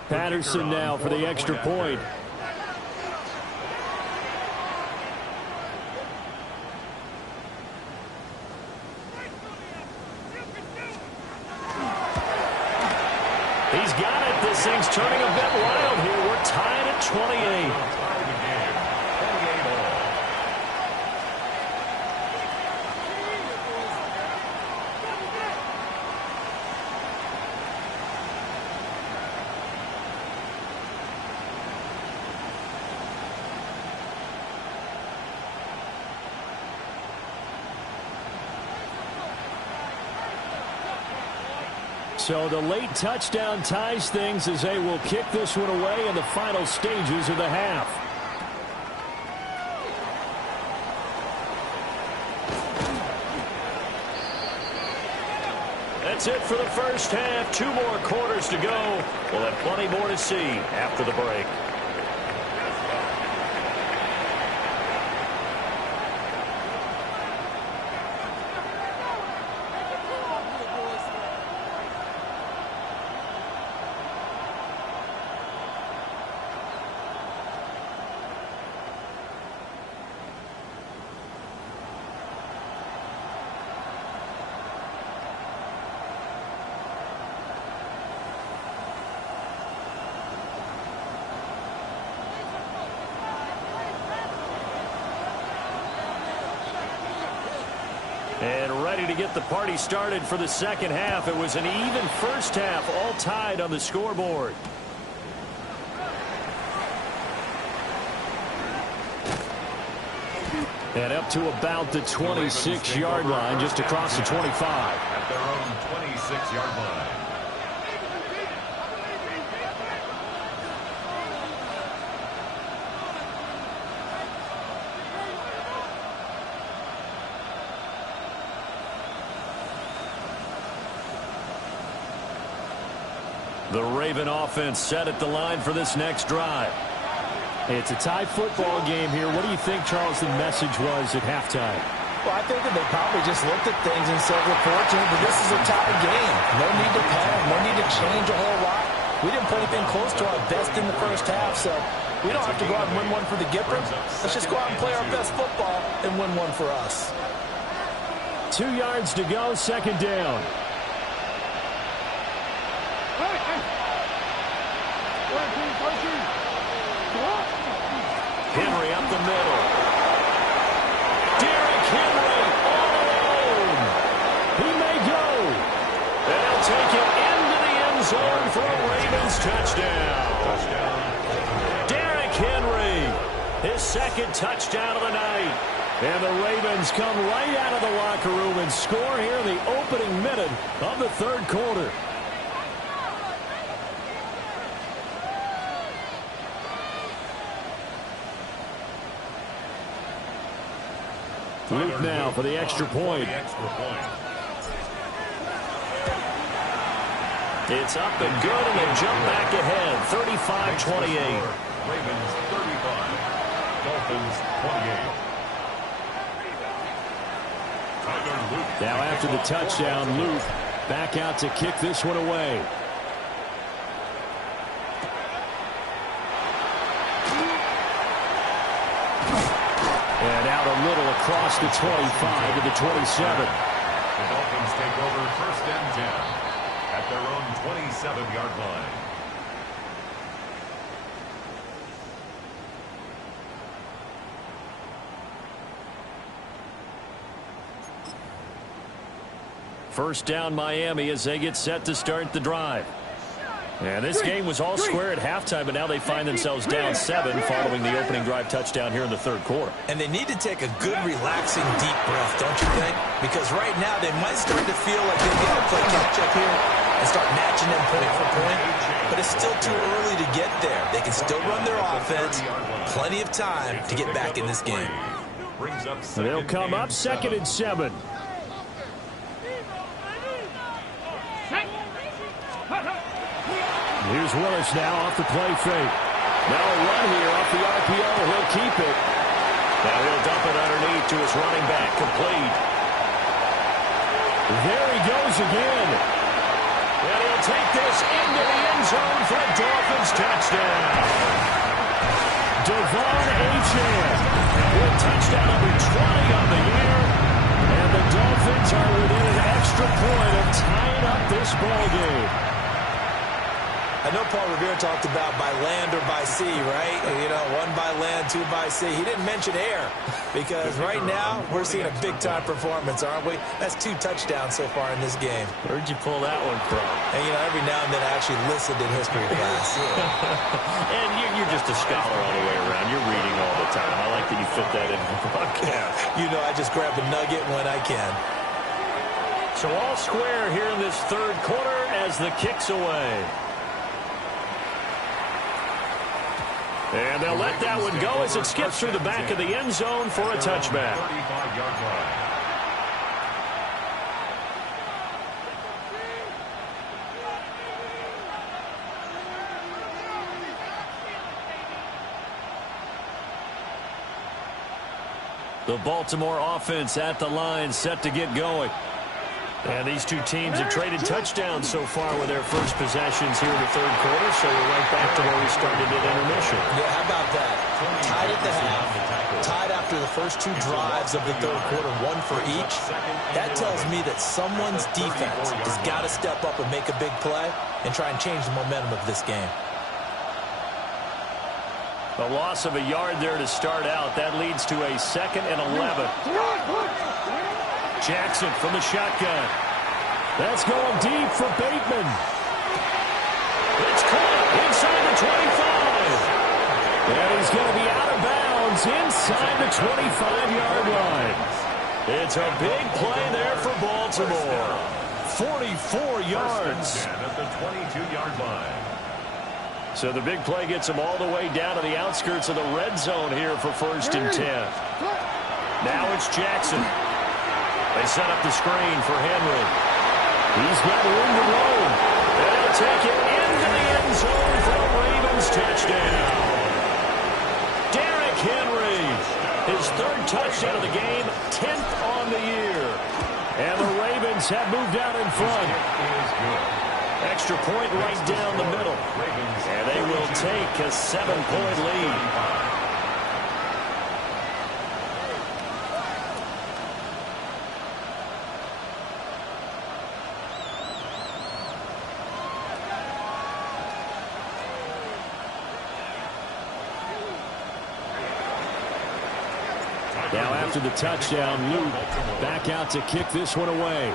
Patterson now for the extra point. He's got it. This thing's turning a bit wild here. We're tied at 28. So the late touchdown ties things as they will kick this one away in the final stages of the half. That's it for the 1st half. 2 more quarters to go. We'll have plenty more to see after the break. And ready to get the party started for the 2nd half. It was an even 1st half, all tied on the scoreboard. And up to about the 26-yard line, just across the 25. At their own 26-yard line. The Raven offense set at the line for this next drive. It's a tie football game here. What do you think, Charles, the message was at halftime? Well, I think that they probably just looked at things and said, we're fortunate, but this is a tie game. No need to panic. No need to change a whole lot. We didn't play anything close to our best in the first half, so we don't have to go out and win one for the Gippers. Let's just go out and play our best football and win one for us. 2 yards to go, second down. Henry up the middle. Derrick Henry all alone. He may go. And he'll take it into the end zone for a Ravens touchdown. Derrick Henry, his second touchdown of the night. And the Ravens come right out of the locker room and score here in the opening minute of the third quarter. Luke now for the extra point. It's up and good, and they jump back ahead, 35-28. Ravens 35, Dolphins 28. Now after the touchdown, Luke back out to kick this one away. And out a little across the 25 to the 27. The Dolphins take over first and 10 at their own 27-yard line. First down Miami as they get set to start the drive. And this game was all square at halftime, but now they find themselves down 7 following the opening drive touchdown here in the third quarter. And they need to take a good, relaxing, deep breath, don't you think? Because right now they might start to feel like they've got to play catch-up here and start matching them point for point. But it's still too early to get there. They can still run their offense. Plenty of time to get back in this game. They'll come up 2nd and 7. Here's Willis now off the play fake. Now a run here off the RPO. He'll keep it. Now he'll dump it underneath to his running back. Complete. There he goes again. And he'll take this into the end zone for a Dolphins touchdown. Devon Achane with touchdown number 20 on the year. And the Dolphins are within an extra point of tying up this ball game. I know Paul Revere talked about by land or by sea, right? You know, 1 by land, 2 by sea. He didn't mention air because right now we're seeing a big-time performance, aren't we? That's 2 touchdowns so far in this game. Where'd you pull that one from? And, you know, every now and then I actually listened in history class. And you're just a scholar all the way around. You're reading all the time. I like that you fit that in the broadcast. You know, I just grab a nugget when I can. So all square here in this third quarter as the kick's away. And they'll let that one go as it skips through the back of the end zone for a touchback. 35-yard line. The Baltimore offense at the line, set to get going. And these two teams have traded touchdowns so far with their first possessions here in the third quarter, so we're right back to where we started at intermission. Yeah, how about that? Tied at the half, tied after the first 2 drives of the third quarter, 1 for each. That tells me that someone's defense has got to step up and make a big play and try and change the momentum of this game. A loss of a yard there to start out. That leads to a 2nd and 11. Jackson from the shotgun. That's going deep for Bateman. It's caught inside the 25. And he's going to be out of bounds Ravens inside the 25-yard line. It's a big play there for Baltimore. 44 yards. At the 22-yard line. So the big play gets them all the way down to the outskirts of the red zone here for 1st and 10. Now it's Jackson. They set up the screen for Henry. He's got room to roam. They'll take it into the end zone for a Ravens touchdown. Derrick Henry, his 3rd touchdown of the game, 10th on the year. And the Ravens have moved out in front. Extra point right down the middle. And they will take a 7-point lead. Now after the touchdown, Luke back out to kick this one away.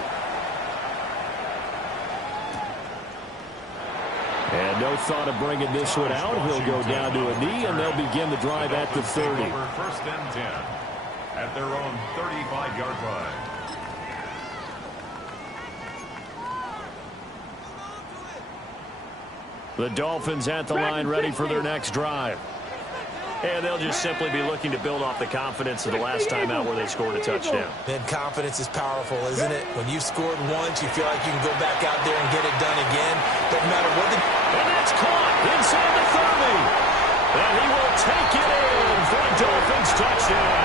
And no thought of bringing this one out. He'll go down to a knee, and they'll begin the drive at the 30. 1st and 10 at their own 35-yard line. The Dolphins at the line ready for their next drive. And they'll just simply be looking to build off the confidence of the last time out where they scored a touchdown. Man, confidence is powerful, isn't it? When you've scored once, you feel like you can go back out there and get it done again. Doesn't matter what the... And that's caught inside the 30. And he will take it in for a Dolphins touchdown.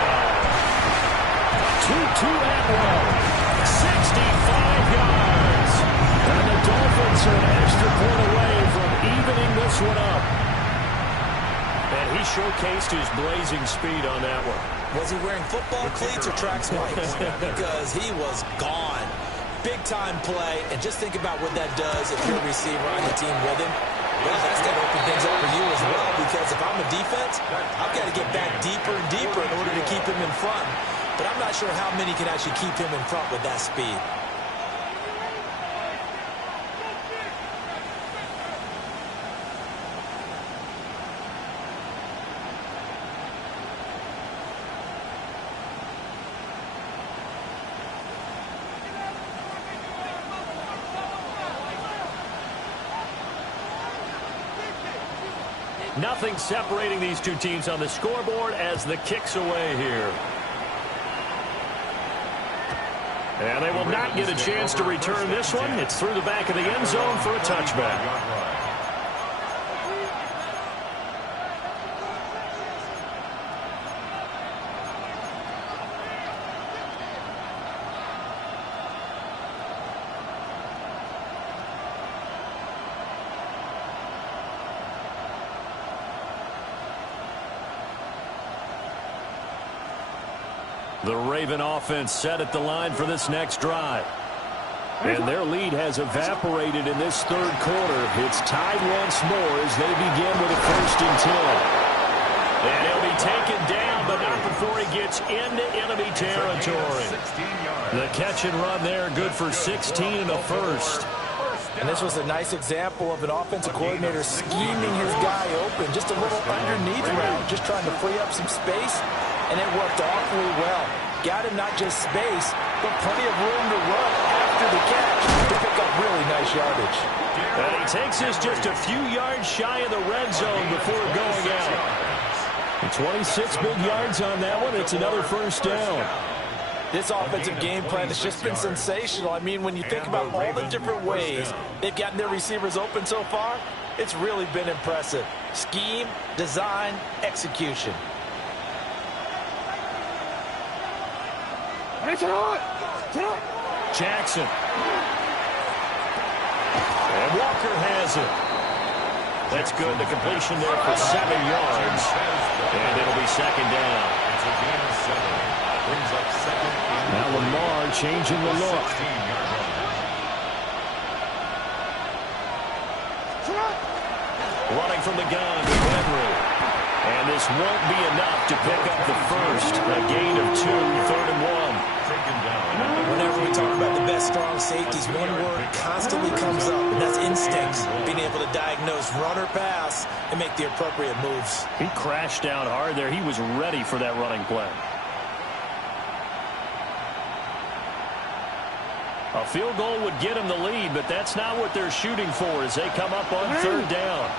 2-2 at one. 65 yards. And the Dolphins are an extra point away from evening this one up. And he showcased his blazing speed on that one. Was he wearing football cleats or track spikes? Because he was gone. Big-time play, and just think about what that does if you're a receiver on the team with him. Well, that's got to open things up for you as well, because if I'm a defense, I've got to get back deeper and deeper in order to keep him in front. But I'm not sure how many can actually keep him in front with that speed. Nothing separating these two teams on the scoreboard as the kick's away here. And they will not get a chance to return this one. It's through the back of the end zone for a touchback. The Raven offense set at the line for this next drive. And their lead has evaporated in this 3rd quarter. It's tied once more as they begin with a 1st and 10. And he'll be taken down, but not before he gets into enemy territory. The catch and run there, good for 16 and a 1st. And this was a nice example of an offensive coordinator scheming his guy open. Just a little underneath route, just trying to free up some space. And it worked awfully well. Got him not just space, but plenty of room to run after the catch to pick up really nice yardage. And he takes us just a few yards shy of the red zone before going out. 26 big yards on that one. It's another 1st down. This offensive game plan has just been sensational. I mean, when you think about all the different ways they've gotten their receivers open so far, it's really been impressive. Scheme, design, execution. Jackson. And Walker has it. That's good. The completion there for 7 yards. And it'll be 2nd down. It's a gain of 7. Brings up 2nd. Now Lamar changing the look. Running from the gun with Henry. And this won't be enough to pick up the 1st. A gain of 2, 3rd and 1. Whenever we talk about the best strong safeties, one word constantly comes up, and that's instincts. Being able to diagnose run or pass and make the appropriate moves. He crashed down hard there. He was ready for that running play. A field goal would get him the lead, but that's not what they're shooting for as they come up on third down.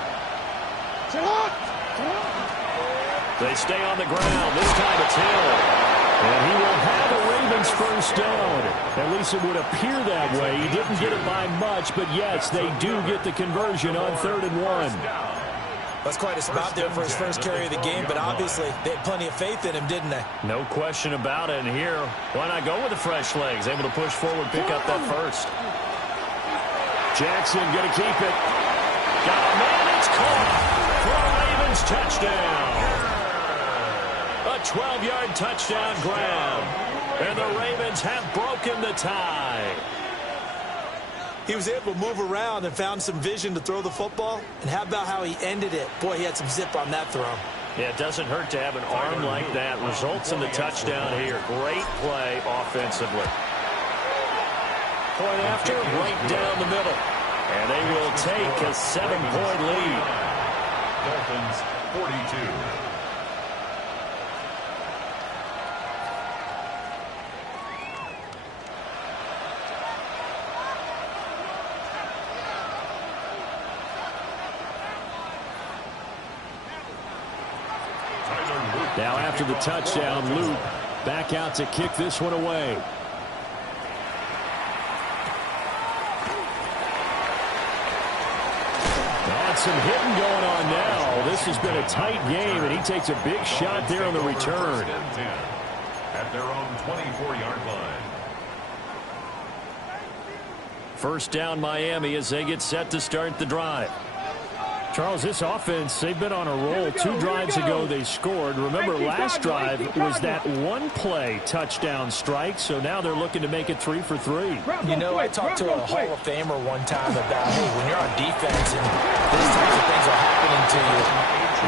They stay on the ground. This time it's Hill. And he will have the Ravens first down. At least it would appear that way. He didn't get it by much, but yes, they do get the conversion on 3rd and 1. That's quite a spot there for his first carry of the game, but obviously they had plenty of faith in him, didn't they? No question about it. And here, why not go with the fresh legs? Able to push forward, pick up that first. Jackson going to keep it. Got a man, it's caught for a Ravens touchdown. A 12-yard touchdown grab. And the Ravens have broken the tie. He was able to move around and found some vision to throw the football. And how about how he ended it? Boy, he had some zip on that throw. Yeah, it doesn't hurt to have an arm like that. Results in the touchdown here. Great play offensively. Point after, right down the middle. And they will take a 7-point lead. Dolphins 42. Now after the touchdown, Luke back out to kick this one away. And some hitting going on now. This has been a tight game, and he takes a big shot there on the return. At their own 24-yard line. First down, Miami, as they get set to start the drive. Charles, this offense, they've been on a roll. 2 drives ago they scored. Remember, last drive was that one-play touchdown strike, so now they're looking to make it 3 for 3. You know, I talked to a Hall of Famer one time about, hey, when you're on defense and these types of things are happening to you,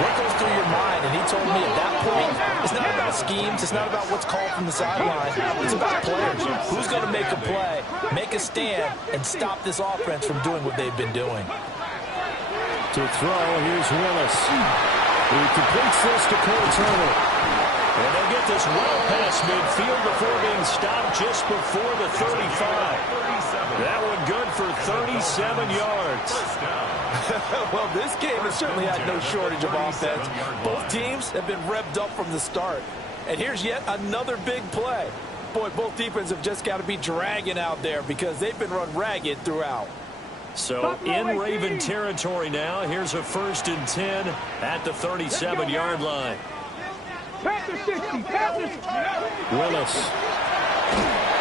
what goes through your mind? And he told me at that point, it's not about schemes, it's not about what's called from the sideline, it's about players. Who's going to make a play, make a stand, and stop this offense from doing what they've been doing? To throw, here's Willis. He completes this to Cole Turner. And they'll get this well past midfield before being stopped just before the 35. That one good for 37 yards. Well, this game has certainly had no shortage of offense. Both teams have been revved up from the start. And here's yet another big play. Boy, both defenses have just got to be dragging out there because they've been run ragged throughout. So in Raven territory now. Here's a 1st and 10 at the 37-yard line. Willis.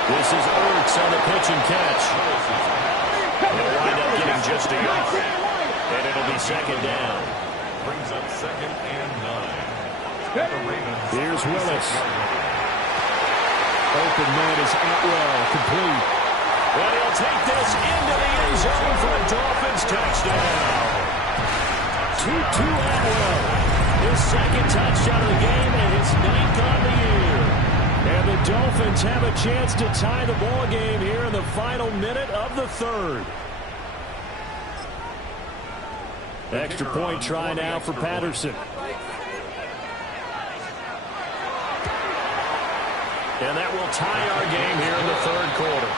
This is Ertz on the pitch and catch. They'll wind up getting just a yard. And it'll be 2nd down. Brings up 2nd and 9. Here's Willis. Open man is Atwell, complete. And he'll take this into the end zone for a Dolphins touchdown. 2-2 Atwell. His 2nd touchdown of the game and his 9th on the year. And the Dolphins have a chance to tie the ball game here in the final minute of the 3rd. Extra point try now for Patterson. And that will tie our game here in the 3rd quarter.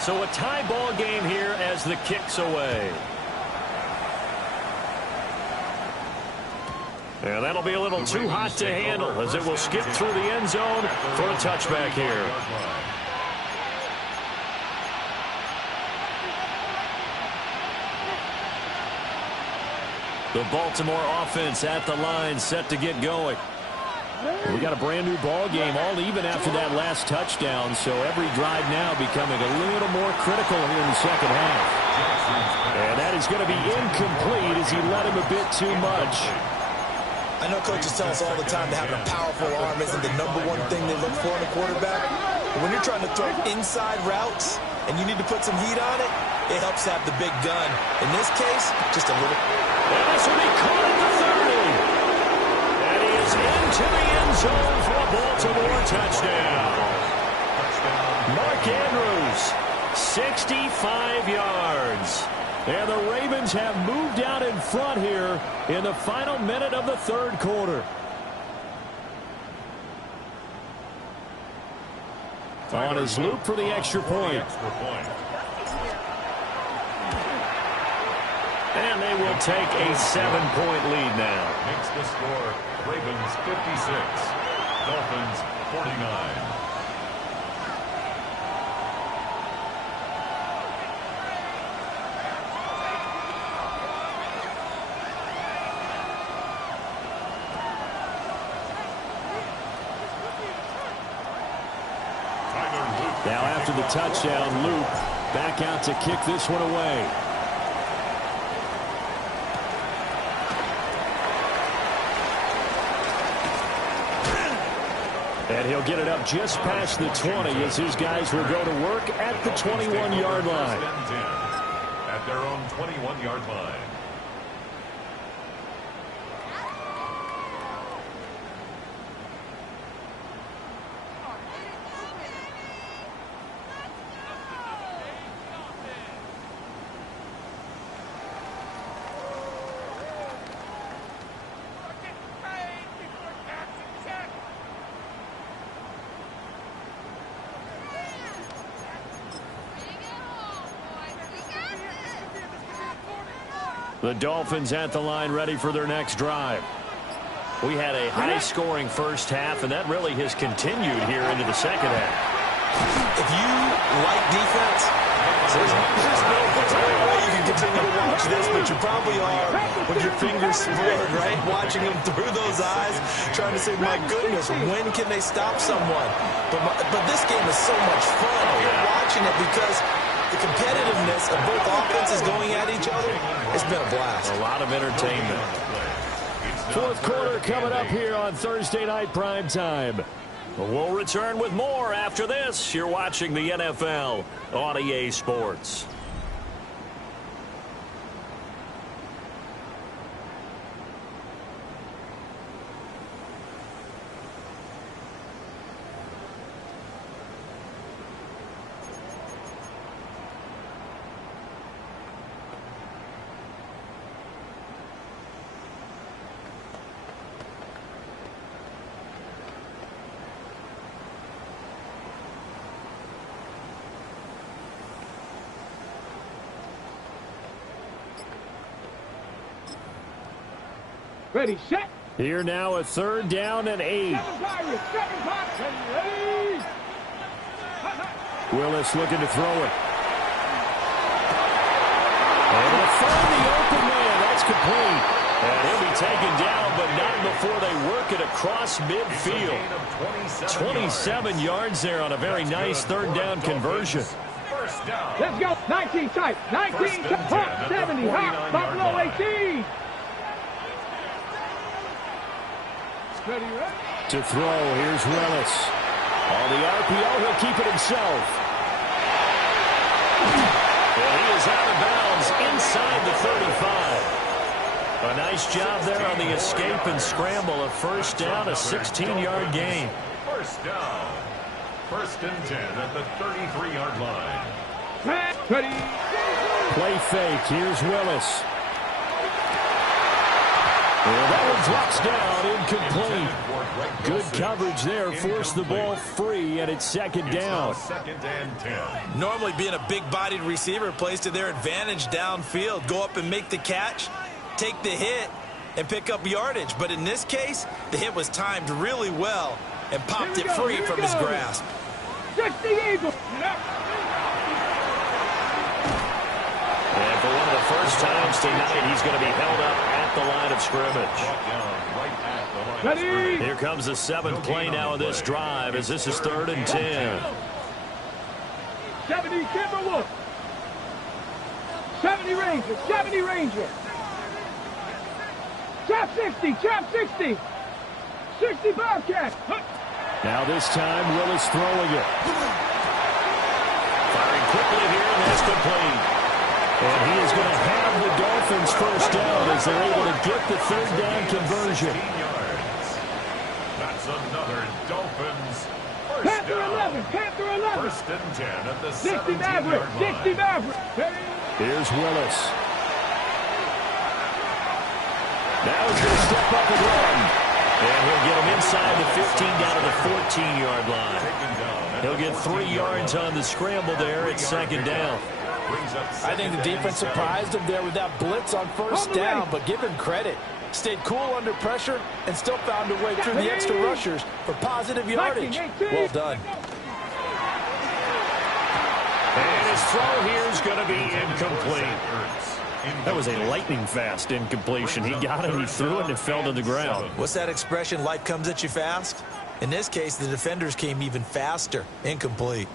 So a tie ball game here as the kick's away. And that'll be a little too hot to handle as it will skip through the end zone for a touchback here. The Baltimore offense at the line, set to get going. We got a brand new ball game, all even after that last touchdown, so every drive now becoming a little more critical here in the 2nd half. And that is going to be incomplete as he led him a bit too much. I know coaches tell us all the time that having a powerful arm isn't the #1 thing they look for in a quarterback. When you're trying to throw inside routes and you need to put some heat on it, it helps have the big gun. In this case, just a little. And this will be caught at the 30. And he is into the end zone for a Baltimore touchdown. Mark Andrews, 65 yards. And the Ravens have moved out in front here in the final minute of the third quarter. On his loop for the extra point. And they will take a 7-point lead now. Makes the score Ravens 56, Dolphins 49. Now after the touchdown, Luke back out to kick this one away. And he'll get it up just past the 20 as his guys will go to work at the 21-yard line. At their own 21-yard line. The Dolphins at the line ready for their next drive. We had a high-scoring first half, and that really has continued here into the second half. If you like defense, there's no way you can continue to watch this, but you probably are with your fingers spread, right? Watching them through those eyes, trying to say, my goodness, when can they stop someone? But this game is so much fun. You're watching it because the competitiveness of both offenses going at each other, it's been a blast. A lot of entertainment. Fourth quarter coming up here on Thursday Night Prime Time. We'll return with more after this. You're watching the NFL on EA Sports. Ready, set. Here now a third down and 8. Willis looking to throw it. And to find the open man. That's complete. And he'll be taken down, but not before they work it across midfield. 27 yards there on a very nice third down conversion. Let's go. 19 tight. 19 hot 70. Hot Buffalo 18. Ready, ready. To throw, here's Willis. On the RPO, he'll keep it himself. And he is out of bounds inside the 35. A nice job there on the escape and scramble. A first down, a 16-yard gain. First down. First and 10 at the 33-yard line. Ready. Play fake. Here's Willis. Well, that one drops down, incomplete. Good coverage there, forced the ball free, and it's second down. Second and 10. Normally being a big-bodied receiver plays to their advantage downfield. Go up and make the catch, take the hit, and pick up yardage. But in this case, the hit was timed really well and popped it free from his grasp. Just the Eagles. And for one of the first times tonight, he's going to be held up at the line of scrimmage. Ready. Here comes the seventh play now of this drive as this is 3rd and 10. 70 Timberwolves. 70 Rangers. 70 Rangers. Trap 60. Trap 60. 60 Bobcats. Now this time, Willis throwing it. Firing quickly here, and that's complete. And he is going to have the Dolphins first down as they're able to get the third down conversion. That's another Dolphins first Panther down. 11, Panther 11. First and 10 at the 60 Maverick, 17-yard line. 60 Maverick. Here's Willis. Now he's going to step up and run. And he'll get him inside the 15 down to the 14-yard line. He'll get 3 yards on the scramble there at second down. I think the defense surprised him there with that blitz on first down, but give him credit. Stayed cool under pressure and still found a way through the extra rushers for positive yardage. Well done. And his throw here is going to be incomplete. That was a lightning-fast incompletion. He got it, he threw it, and it fell to the ground. What's that expression, life comes at you fast? In this case, the defenders came even faster. Incomplete.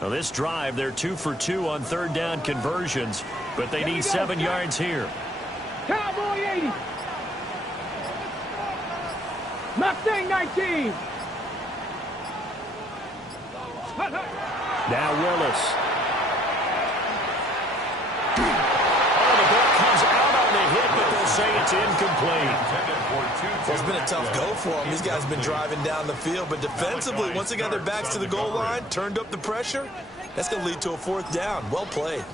Now this drive, they're 2 for 2 on third down conversions, but they need 7 yards here. Cowboy 80. Mustang 19. Now Willis. Oh, the ball comes out on the hit, but they'll say it's incomplete. Well, it's been a tough go for them. These guys have been driving down the field, but defensively, once they got their backs to the goal line, turned up the pressure, that's going to lead to a fourth down. Well played.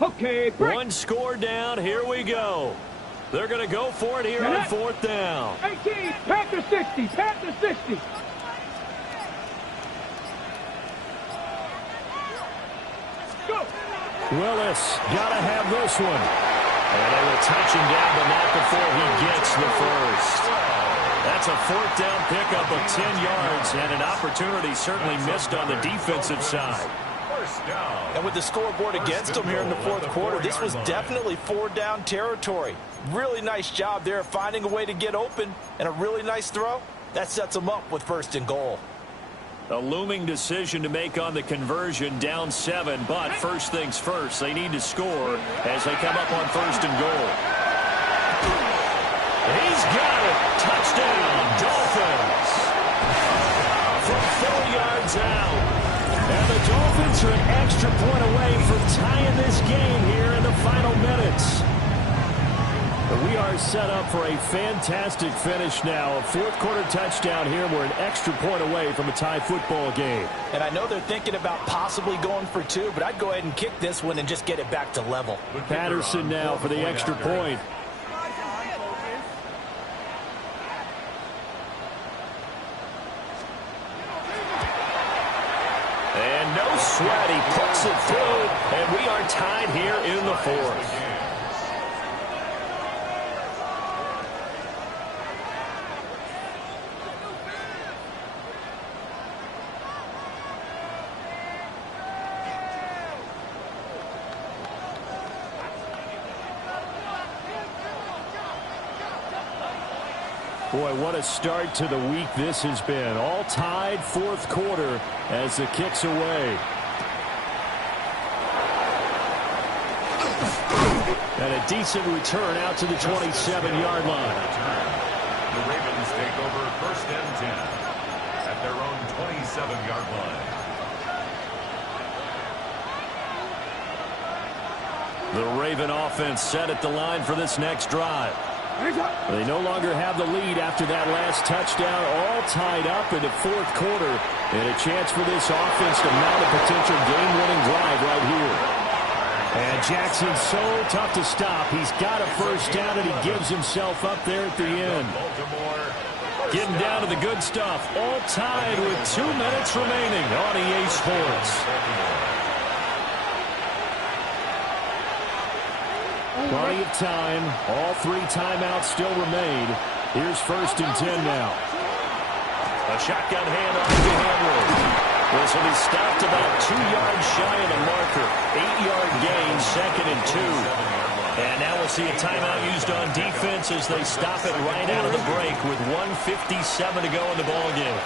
Okay, break. One score down. Here we go. They're going to go for it here on fourth down. 18, Panther 60, Panther 60. Go. Willis got to have this one. And they will touch him down, but not before he gets the first. That's a fourth down pickup of 10 yards, and an opportunity certainly missed on the defensive side. And with the scoreboard against them here in the fourth quarter, this was definitely 4-down territory. Really nice job there finding a way to get open, and a really nice throw. That sets them up with first and goal. A looming decision to make on the conversion, down 7, but first things first, they need to score as they come up on first and goal. He's got it. Touchdown, Dolphins. From 4 yards out. And the Dolphins are an extra point away from tying this game here in the final minutes. But we are set up for a fantastic finish now. A fourth quarter touchdown here. We're an extra point away from a tie football game. And I know they're thinking about possibly going for 2, but I'd go ahead and kick this one and just get it back to level. Patterson now for the extra point. And no sweat, he puts it through, and we are tied here in the fourth. Boy, what a start to the week this has been. All tied fourth quarter as the kick's away. And a decent return out to the 27-yard line. The Ravens take over first and 10 at their own 27-yard line. The Raven offense set at the line for this next drive. They no longer have the lead after that last touchdown, all tied up in the fourth quarter, and a chance for this offense to mount a potential game-winning drive right here. And Jackson's so tough to stop. He's got a first down, and he gives himself up there at the end. Getting down to the good stuff, all tied with 2 minutes remaining on EA Sports. Plenty of time. All 3 timeouts still remain. Here's first and 10 now. A shotgun handoff to Henry. This will be stopped about 2 yards shy of the marker. 8-yard gain, 2nd and 2. And now we'll see a timeout used on defense as they stop it right out of the break with 1:57 to go in the ballgame.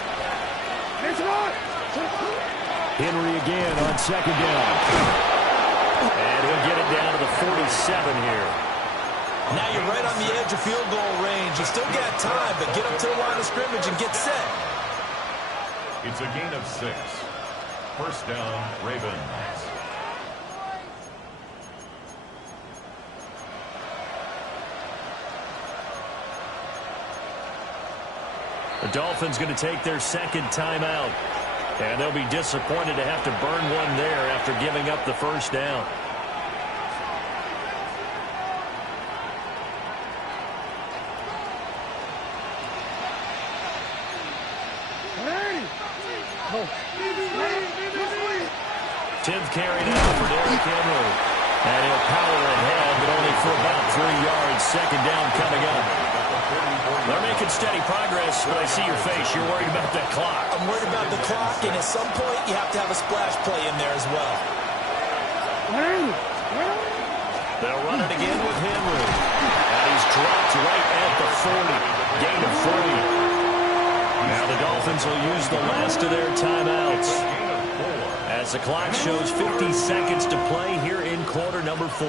Henry again on 2nd down. And he'll get it down to the 47 here. Now you're right on the edge of field goal range. You still got time, but get up to the line of scrimmage and get set. It's a gain of 6. First down, Ravens. The Dolphins going to take their 2nd timeout. And they'll be disappointed to have to burn one there after giving up the first down. Tenth carry now for Derrick Henry. And he'll power ahead, but only for about 3 yards. 2nd down coming up. They're making steady progress, but I see your face. You're worried about that clock. I'm worried about the clock, and at some point, you have to have a splash play in there as well. They'll run it again with Henry. And he's dropped right at the 40. Gain of 40. Now the Dolphins will use the last of their timeouts. As the clock shows 50 seconds to play here in quarter number 4.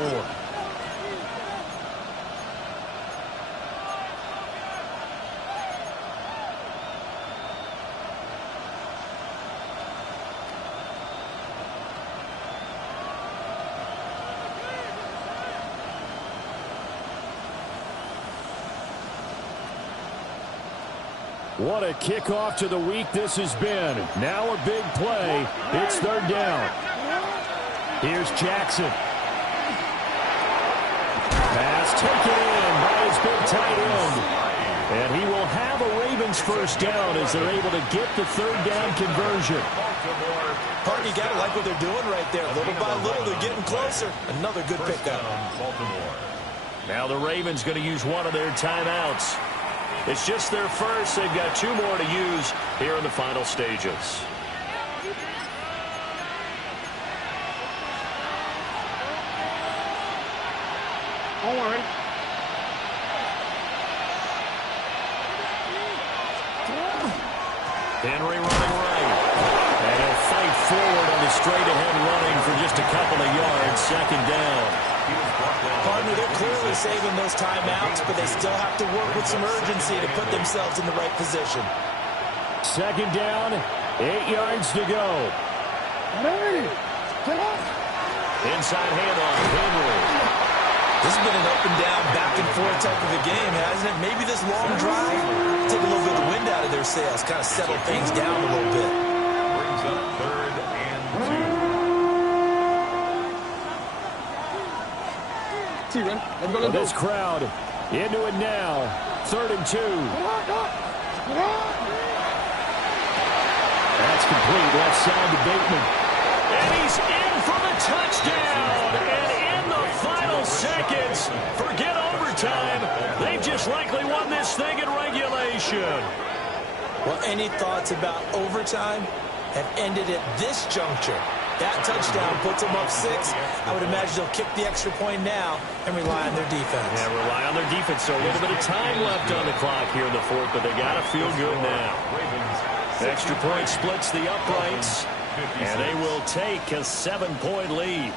What a kickoff to the week this has been. Now a big play. It's 3rd down. Here's Jackson. Pass taken in by his big tight end. And he will have a Ravens first down as they're able to get the 3rd down conversion. Parton, you got to like what they're doing right there. Little by little, they're getting closer. Another good pickup. Now the Ravens going to use one of their timeouts. It's just their first. They've got 2 more to use here in the final stages. Don't worry. Henry running right. And he'll fight forward on the straight-ahead running for just a couple of yards. 2nd down. Partner, they're clearly saving those timeouts, but they still have to work with some urgency to put themselves in the right position. 2nd down, 8 yards to go. Inside handoff, Henry. This has been an up and down, back and forth type of a game, hasn't it? Maybe this long drive take a little bit of the wind out of their sails, kind of settle things down a little bit. Brings up 3rd and 2. Well, this crowd into it now. 3rd and 2. That's complete. Left side to Bateman. And he's in for the touchdown. And in the final seconds, forget overtime. They've just likely won this thing in regulation. Well, any thoughts about overtime have ended at this juncture. That touchdown puts them up 6. I would imagine they'll kick the extra point now and rely on their defense. Yeah, rely on their defense. So a little bit of time left on the clock here in the 4th, but they got to feel good now. Extra point splits the uprights, and they will take a 7-point lead.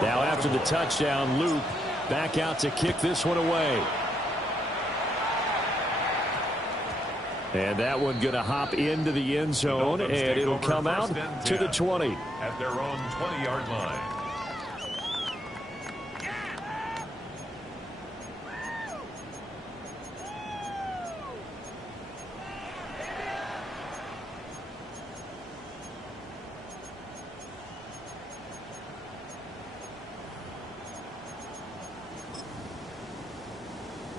Now after the touchdown, Luke back out to kick this one away. And that one going to hop into the end zone, and it'll come out to the 20. At their own 20-yard line.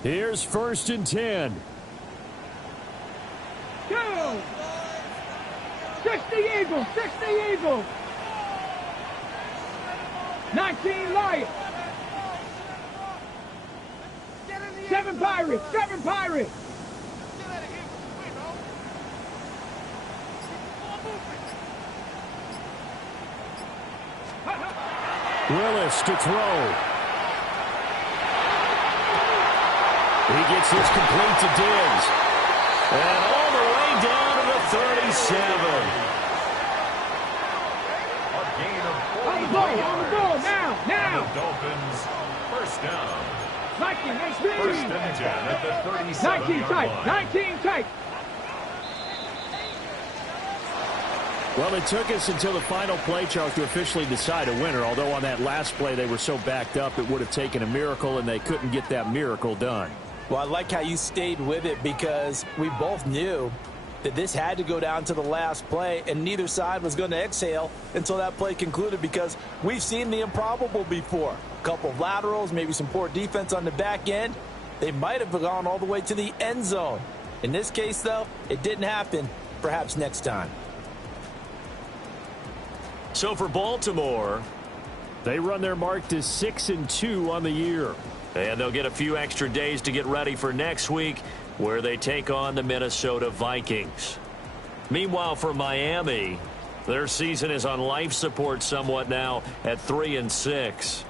Here's 1st and 10. 2, 16, 60 Eagles, 60 Eagles. 19 Lions. 7 Pirates, 7 Pirates. Willis to throw. He gets this complete to Diggs. And all the way down to the 37. A gain of 40 On the ball, now. The Dolphins, first down. Viking, First and 10 at the 37-yard 19 tight, line. 19 tight. Well, it took us until the final play, Charles, to officially decide a winner, although on that last play they were so backed up it would have taken a miracle, and they couldn't get that miracle done. Well, I like how you stayed with it because we both knew that this had to go down to the last play, and neither side was going to exhale until that play concluded because we've seen the improbable before. A couple of laterals, maybe some poor defense on the back end. They might have gone all the way to the end zone. In this case, though, it didn't happen. Perhaps next time. So for Baltimore, they run their mark to 6-2 on the year. And they'll get a few extra days to get ready for next week, where they take on the Minnesota Vikings. Meanwhile, for Miami, their season is on life support somewhat now at 3-6.